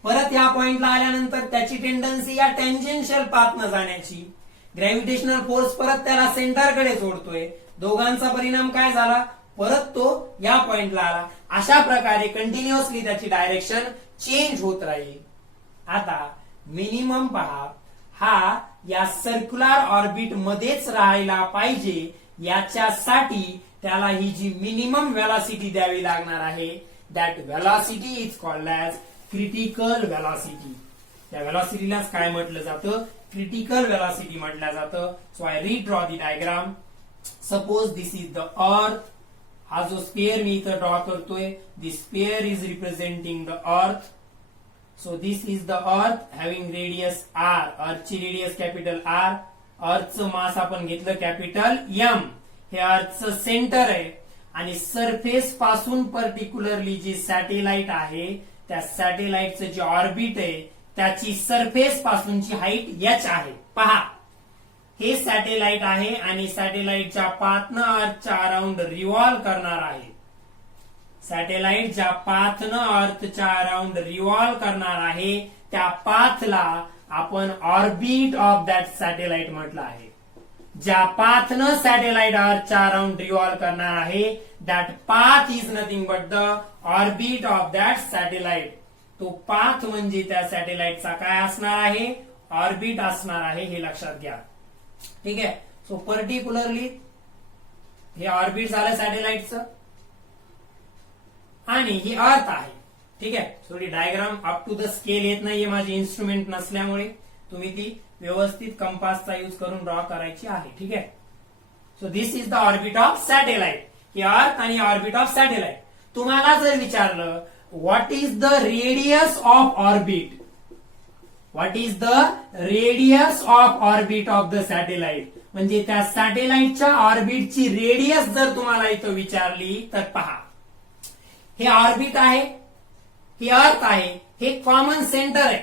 परत या पॉइंटला आल्यानंतर त्याची टेंडन्सी या टेंजेन्शियल पाथनं जाण्याची. ग्रॅव्हिटेशनल फोर्स परत त्याला सेंटरकडे ओढतोय. दोघांचा परिणाम काय झाला? परत तो या पॉइंटला आला. अशा प्रकारे कंटिन्युअसली त्याची डायरेक्शन चेंज होत राहील. आता मिनिमम पहा, हा या सर्क्युलर ऑर्बिट मध्येच राहायला पाहिजे. याच्यासाठी त्याला ही जी मिनिमम व्हेलॉसिटी द्यावी लागणार आहे, that velocity is called as critical velocity. त्या व्हेलॉसिटीलाच काय म्हटलं जातं? क्रिटिकल व्हेलॉसिटी म्हटलं जातं. So I redraw the diagram. Suppose this is the earth. हा जो स्पेअर मी इथं ड्रॉ करतोय, this sphere is representing the earth. So this is the earth having radius R. अर्थची रेडियस कॅपिटल आर. अर्थचं मास आपण घेतलं कॅपिटल एम. हे अर्थचं सेंटर आहे. आणि सरफेस पासून पर्टिक्युलरली जी सॅटेलाइट आहे, त्या सॅटेलाइटचं जे ऑर्बिट आहे त्याची सरफेस पासूनची हाईट एच आहे. पहा, हे सॅटेलाइट आहे आणि सॅटेलाइटच्या पाथनं अर्थच्या अराउंड रिव्हॉल्व करणार आहे. सॅटेलाइट ज्या पाथनं अर्थच्या अराउंड रिव्हॉल्व करणार आहे त्या पाथला आपण ऑर्बिट ऑफ दॅट सॅटेलाइट म्हटलं आहे. ज्या पाथनं सॅटेलाइट अर्थच्या अराउंड रिव्हॉल्व करणार आहे, that path is nothing but the orbit of that satellite. तो पाथ म्हणजे त्या सॅटेलाइटचा काय असणार आहे? ऑर्बिट असणार आहे. हे लक्षात घ्या. ठीक आहे. सो पर्टिक्युलरली हे ऑर्बिट झालं सॅटेलाइटचं आणि ही अर्थ आहे. ठीक आहे. सो ही diagram up to the scale येत नाहीये माझी इन्स्ट्रुमेंट नसल्यामुळे. तुम्ही ती व्यवस्थित कंपासचा यूज करून ड्रॉ करायची आहे. ठीक आहे. So this is the orbit of satellite. ही अर्थ आणि ऑर्बिट ऑफ सॅटेलाइट. तुम्हाला जर विचारलं what is the radius of orbit, what is the radius of orbit of the satellite, म्हणजे त्या सॅटेलाइटच्या ऑर्बिटची रेडियस जर तुम्हाला इथं विचारली तर पहा, हे ऑर्बिट आहे, हे अर्थ आहे, हे कॉमन सेंटर आहे.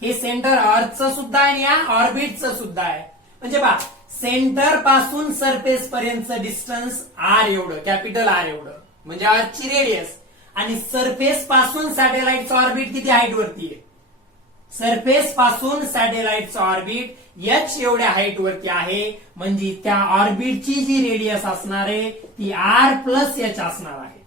हे सेंटर अर्थचं सुद्धा आहे या ऑर्बिटचं सुद्धा आहे. म्हणजे पहा, सेंटर पासून सरफेस पर्यंतचं डिस्टन्स आर एवढं, कॅपिटल आर एवढं म्हणजे अर्थची रेडियस. आणि सरफेस पासून सॅटेलाइटचं ऑर्बिट किती हाईट वरती आहे? सरफेस पासून सॅटेलाइटचं ऑर्बिट एच एवढ्या हाईट वरती आहे, म्हणजे त्या ऑर्बिटची जी रेडियस असणार आहे ती आर प्लस एच असणार आहे.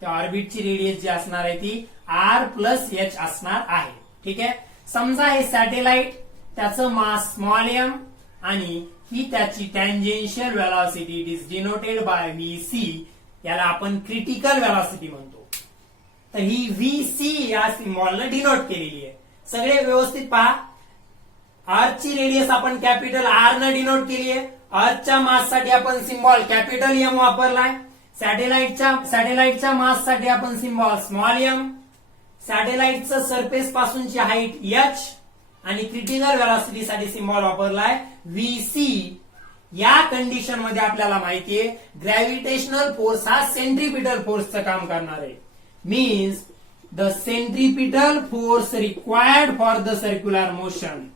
त्या ऑर्बिटची रेडियस जी असणार आहे ती आर प्लस एच असणार आहे. ठीक आहे. समजा हे सॅटेलाइट, त्याचं मास स्मॉल एम आणि ही त्याची tangential velocity, it is denoted by VC. याला आपण क्रिटिकल व्हेलॉसिटी म्हणतो. तर ही व्हीसी या सिम्बॉलनं डिनोट केलेली आहे. सगळे व्यवस्थित पहा. अर्थची रेडियस आपण कॅपिटल आर न डिनोट केली आहे. अर्थच्या माससाठी आपण सिम्बॉल कॅपिटल एम वापरलाय. सॅटेलाइटच्या माससाठी आपण सिम्बॉल स्मॉल एम. सॅटेलाइटचं सरफेस पासूनची हाईट एच आणि क्रिटिकल व्हेलॉसिटीसाठी सिम्बॉल वापरलाय व्हीसी. या कंडिशन मध्ये आपल्याला माहितीये ग्रॅव्हिटेशनल फोर्स हा सेंट्रिपिटल फोर्सचं काम करणार आहे. Means the centripetal force required for the circular motion.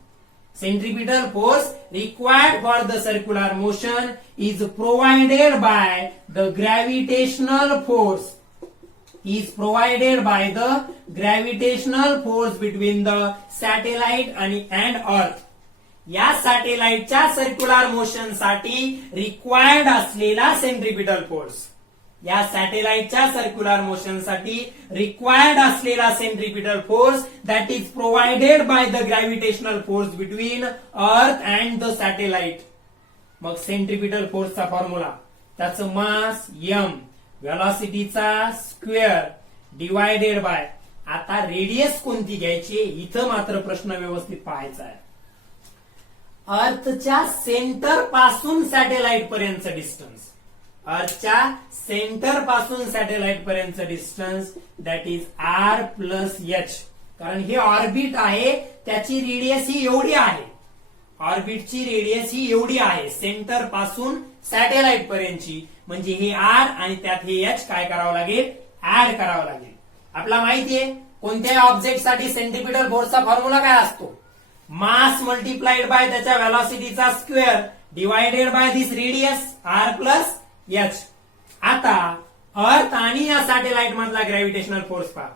Centripetal force required for the circular motion is provided by the gravitational force. Is provided by the gravitational force between the satellite and Earth. या सॅटेलाइटच्या circular motion साठी required असलेला centripetal force, या सॅटेलाइटच्या circular motion साठी required असलेला centripetal force that is provided by the gravitational force between earth and the satellite. मग centripetal फोर्सचा फॉर्म्युला, त्याचं मास एम, व्हेलॉसिटीचा स्क्वेअर डिवायडेड बाय. आता रेडियस कोणती घ्यायची इथं मात्र प्रश्न व्यवस्थित पाहायचा आहे. अर्थच्या सेंटर पासून सॅटेलाइट पर्यंतचं डिस्टन्स, अर्थच्या सेंटर पासून सॅटेलाइट पर्यंतचं distance that is R plus H. कारण हे ऑर्बिट आहे, त्याची रेडियस ही एवढी आहे. ऑर्बिटची रेडियस ही एवढी आहे सेंटर पासून सॅटेलाइट पर्यंतची, म्हणजे हे आर आणि त्यात हे एच काय करावं लागेल, ऍड करावं लागेल. आपल्याला माहितीये कोणत्याही ऑब्जेक्टसाठी सेंट्रिपिटल फोर्सचा फॉर्म्युला काय असतो, मास मल्टिप्लाइड बाय त्याच्या व्हेलॉसिटीचा square divided by this radius R plus H. आता अर्थ आणि या सॅटेलाइट मधला ग्रॅव्हिटेशनल फोर्स पहा.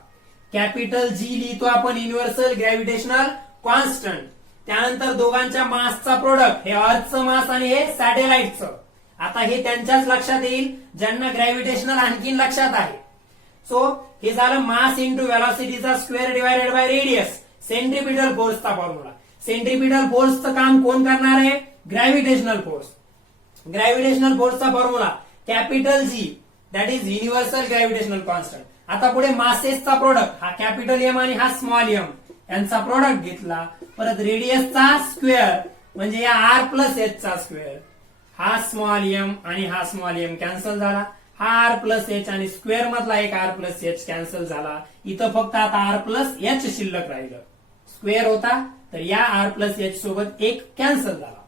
कॅपिटल जी लिहितो आपण युनिव्हर्सल ग्रॅव्हिटेशनल कॉन्स्टंट. त्यानंतर दोघांच्या मासचा प्रोडक्ट, हे अर्थचं मास आणि हे सॅटेलाइटचं. आता हे त्यांच्याच लक्षात येईल ज्यांना ग्रॅव्हिटेशनल आणखीन लक्षात आहे. सो हे झालं मास इंटू व्हेलॉसिटीचा square divided by radius, centripetal फोर्सचा फॉर्म्युला. सेंट्रिपिटल फोर्सचं काम कोण करणार आहे, ग्रॅव्हिटेशनल फोर्स. ग्रॅव्हिटेशनल फोर्सचा formula capital G that is universal gravitational constant. आता पुढे मासेसचा प्रोडक्ट, हा कॅपिटल एम आणि हा स्मॉल एम यांचा प्रोडक्ट घेतला. परत रेडियसचा स्क्वेअर म्हणजे या आर प्लस एच चा स्क्वेअर. हा स्मॉल एम आणि हा स्मॉल एम कॅन्सल झाला. हा आर प्लस एच आणि स्क्वेअर मधला एक आर प्लस एच कॅन्सल झाला. इथं फक्त आता आर प्लस एच शिल्लक राहिलं. स्क्वेअर होता तर या आर प्लस एच सोबत एक कॅन्सल झाला.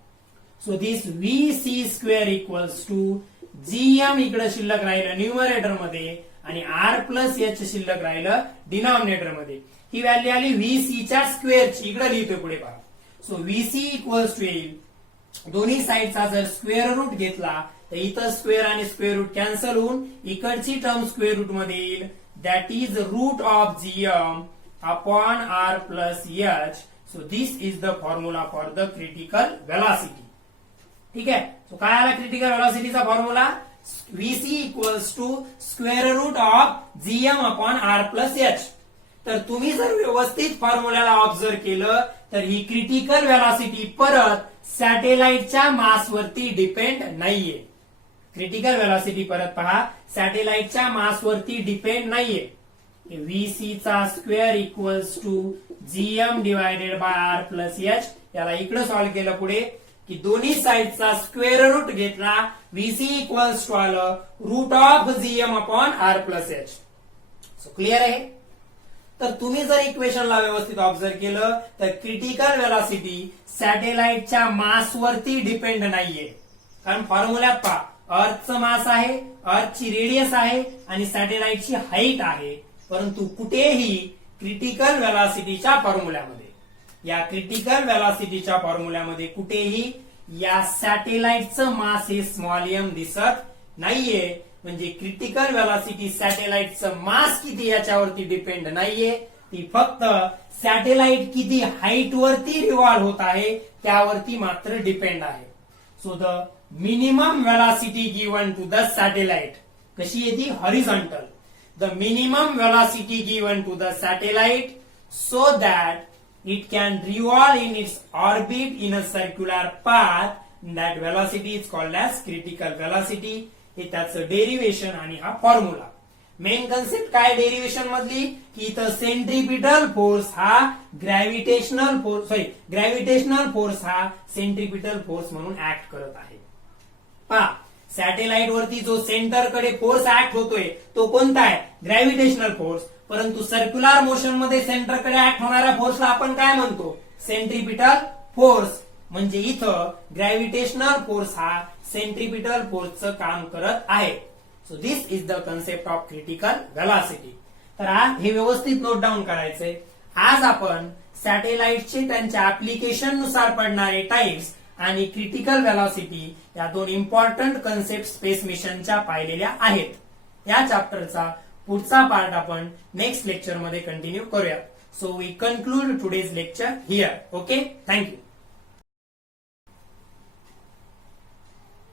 So this VC square equals to GM इकडे शिल्लक राहिलं न्यूमरेटर मध्ये आणि आर प्लस एच शिल्लक राहिलं डिनॉमिनेटर मध्ये. ही व्हॅल्यू आली व्हीसीच्या स्क्वेअरची, इकडे लिहितोय पुढे पहा. सो व्हीसी इक्वल्स टू येईल, दोन्ही साईडचा जर स्क्वेअर रूट घेतला तर इथं स्क्वेअर आणि स्क्वेअर रूट कॅन्सल होऊन इकडची टर्म स्क्वेअर रूट मध्ये येईल. That is root of GM upon R plus H. So this is the formula for the critical velocity. ठीक आहे. सो काय आला क्रिटिकल व्हेलॉसिटीचा formula, VC equals to square root of GM upon R plus H. तर तुम्ही जर व्यवस्थित फॉर्म्युल्याला observe केलं तर ही क्रिटिकल व्हेलॉसिटी परत सॅटेलाइटच्या मासवरती डिपेंड नाहीये. क्रिटिकल व्हेलॉसिटी परत पहा, सॅटेलाइटच्या मासवरती डिपेंड नाहीये. व्हीसी चा square equals to GM divided by R plus H. याला इकडे सॉल्व्ह केलं पुढे की दोन्ही साईडचा स्क्वेअर रूट घेतला, व्हीसी इक्वल्स टू आलं root of GM upon R plus H. So clear आहे. तर तुम्ही जर इक्वेशनला व्यवस्थित ऑब्झर्व केलं तर क्रिटिकल व्हेलॉसिटी सॅटेलाइटच्या मासवरती डिपेंड नाहीये. कारण फॉर्म्युल्यात पहा, अर्थचं मास आहे, अर्थची रेडियस आहे आणि सॅटेलाइटची हाईट आहे. परंतु कुठेही क्रिटिकल व्हेलॉसिटीच्या फॉर्म्युल्यामध्ये, या क्रिटिकल व्हेलॉसिटीच्या फॉर्म्युल्यामध्ये कुठेही या सॅटेलाइटचं मास हे स्मॉल एम दिसत नाहीये. म्हणजे क्रिटिकल व्हेलॉसिटी सॅटेलाइटचं मास किती याच्यावरती डिपेंड नाहीये, ती फक्त सॅटेलाइट किती हाईट वरती रिव्हॉल्व होत आहे त्यावरती मात्र डिपेंड आहे. So the minimum velocity given to the satellite कशी येते, horizontal. The minimum velocity given to the satellite so that it can revolve in its orbit in a circular path. That velocity is called as critical velocity. हे त्याचं derivation आणि हा formula. Main concept काय derivation मधली, की इथं centripetal force हा gravitational force हा सेंट्रिपिटल फोर्स म्हणून ऍक्ट करत आहे. पहा, सॅटेलाइट वरती जो सेंटर कडे फोर्स ऍक्ट होतोय तो कोणता आहे, ग्रॅव्हिटेशनल फोर्स. परंतु सर्क्युलर मोशन मध्ये सेंटरकडे ऍक्ट होणाऱ्या फोर्सला आपण काय म्हणतो, सेंट्रिपिटल फोर्स. म्हणजे इथं ग्रॅव्हिटेशनल फोर्स हा सेंट्रिपिटल फोर्सचं काम करत आहे. So this is the concept of critical velocity. तर आज हे व्यवस्थित नोट डाऊन करायचंय. आज आपण सॅटेलाइटचे त्यांच्या ऍप्लिकेशन नुसार पडणारे टाइप्स आणि क्रिटिकल व्हेलॉसिटी या दोन इम्पॉर्टंट कन्सेप्ट स्पेस मिशनच्या पाहिलेल्या आहेत. या चॅप्टरचा पुढचा पार्ट आपण नेक्स्ट लेक्चर मध्ये कंटिन्यू करूया. So we conclude today's lecture here. Okay, thank you.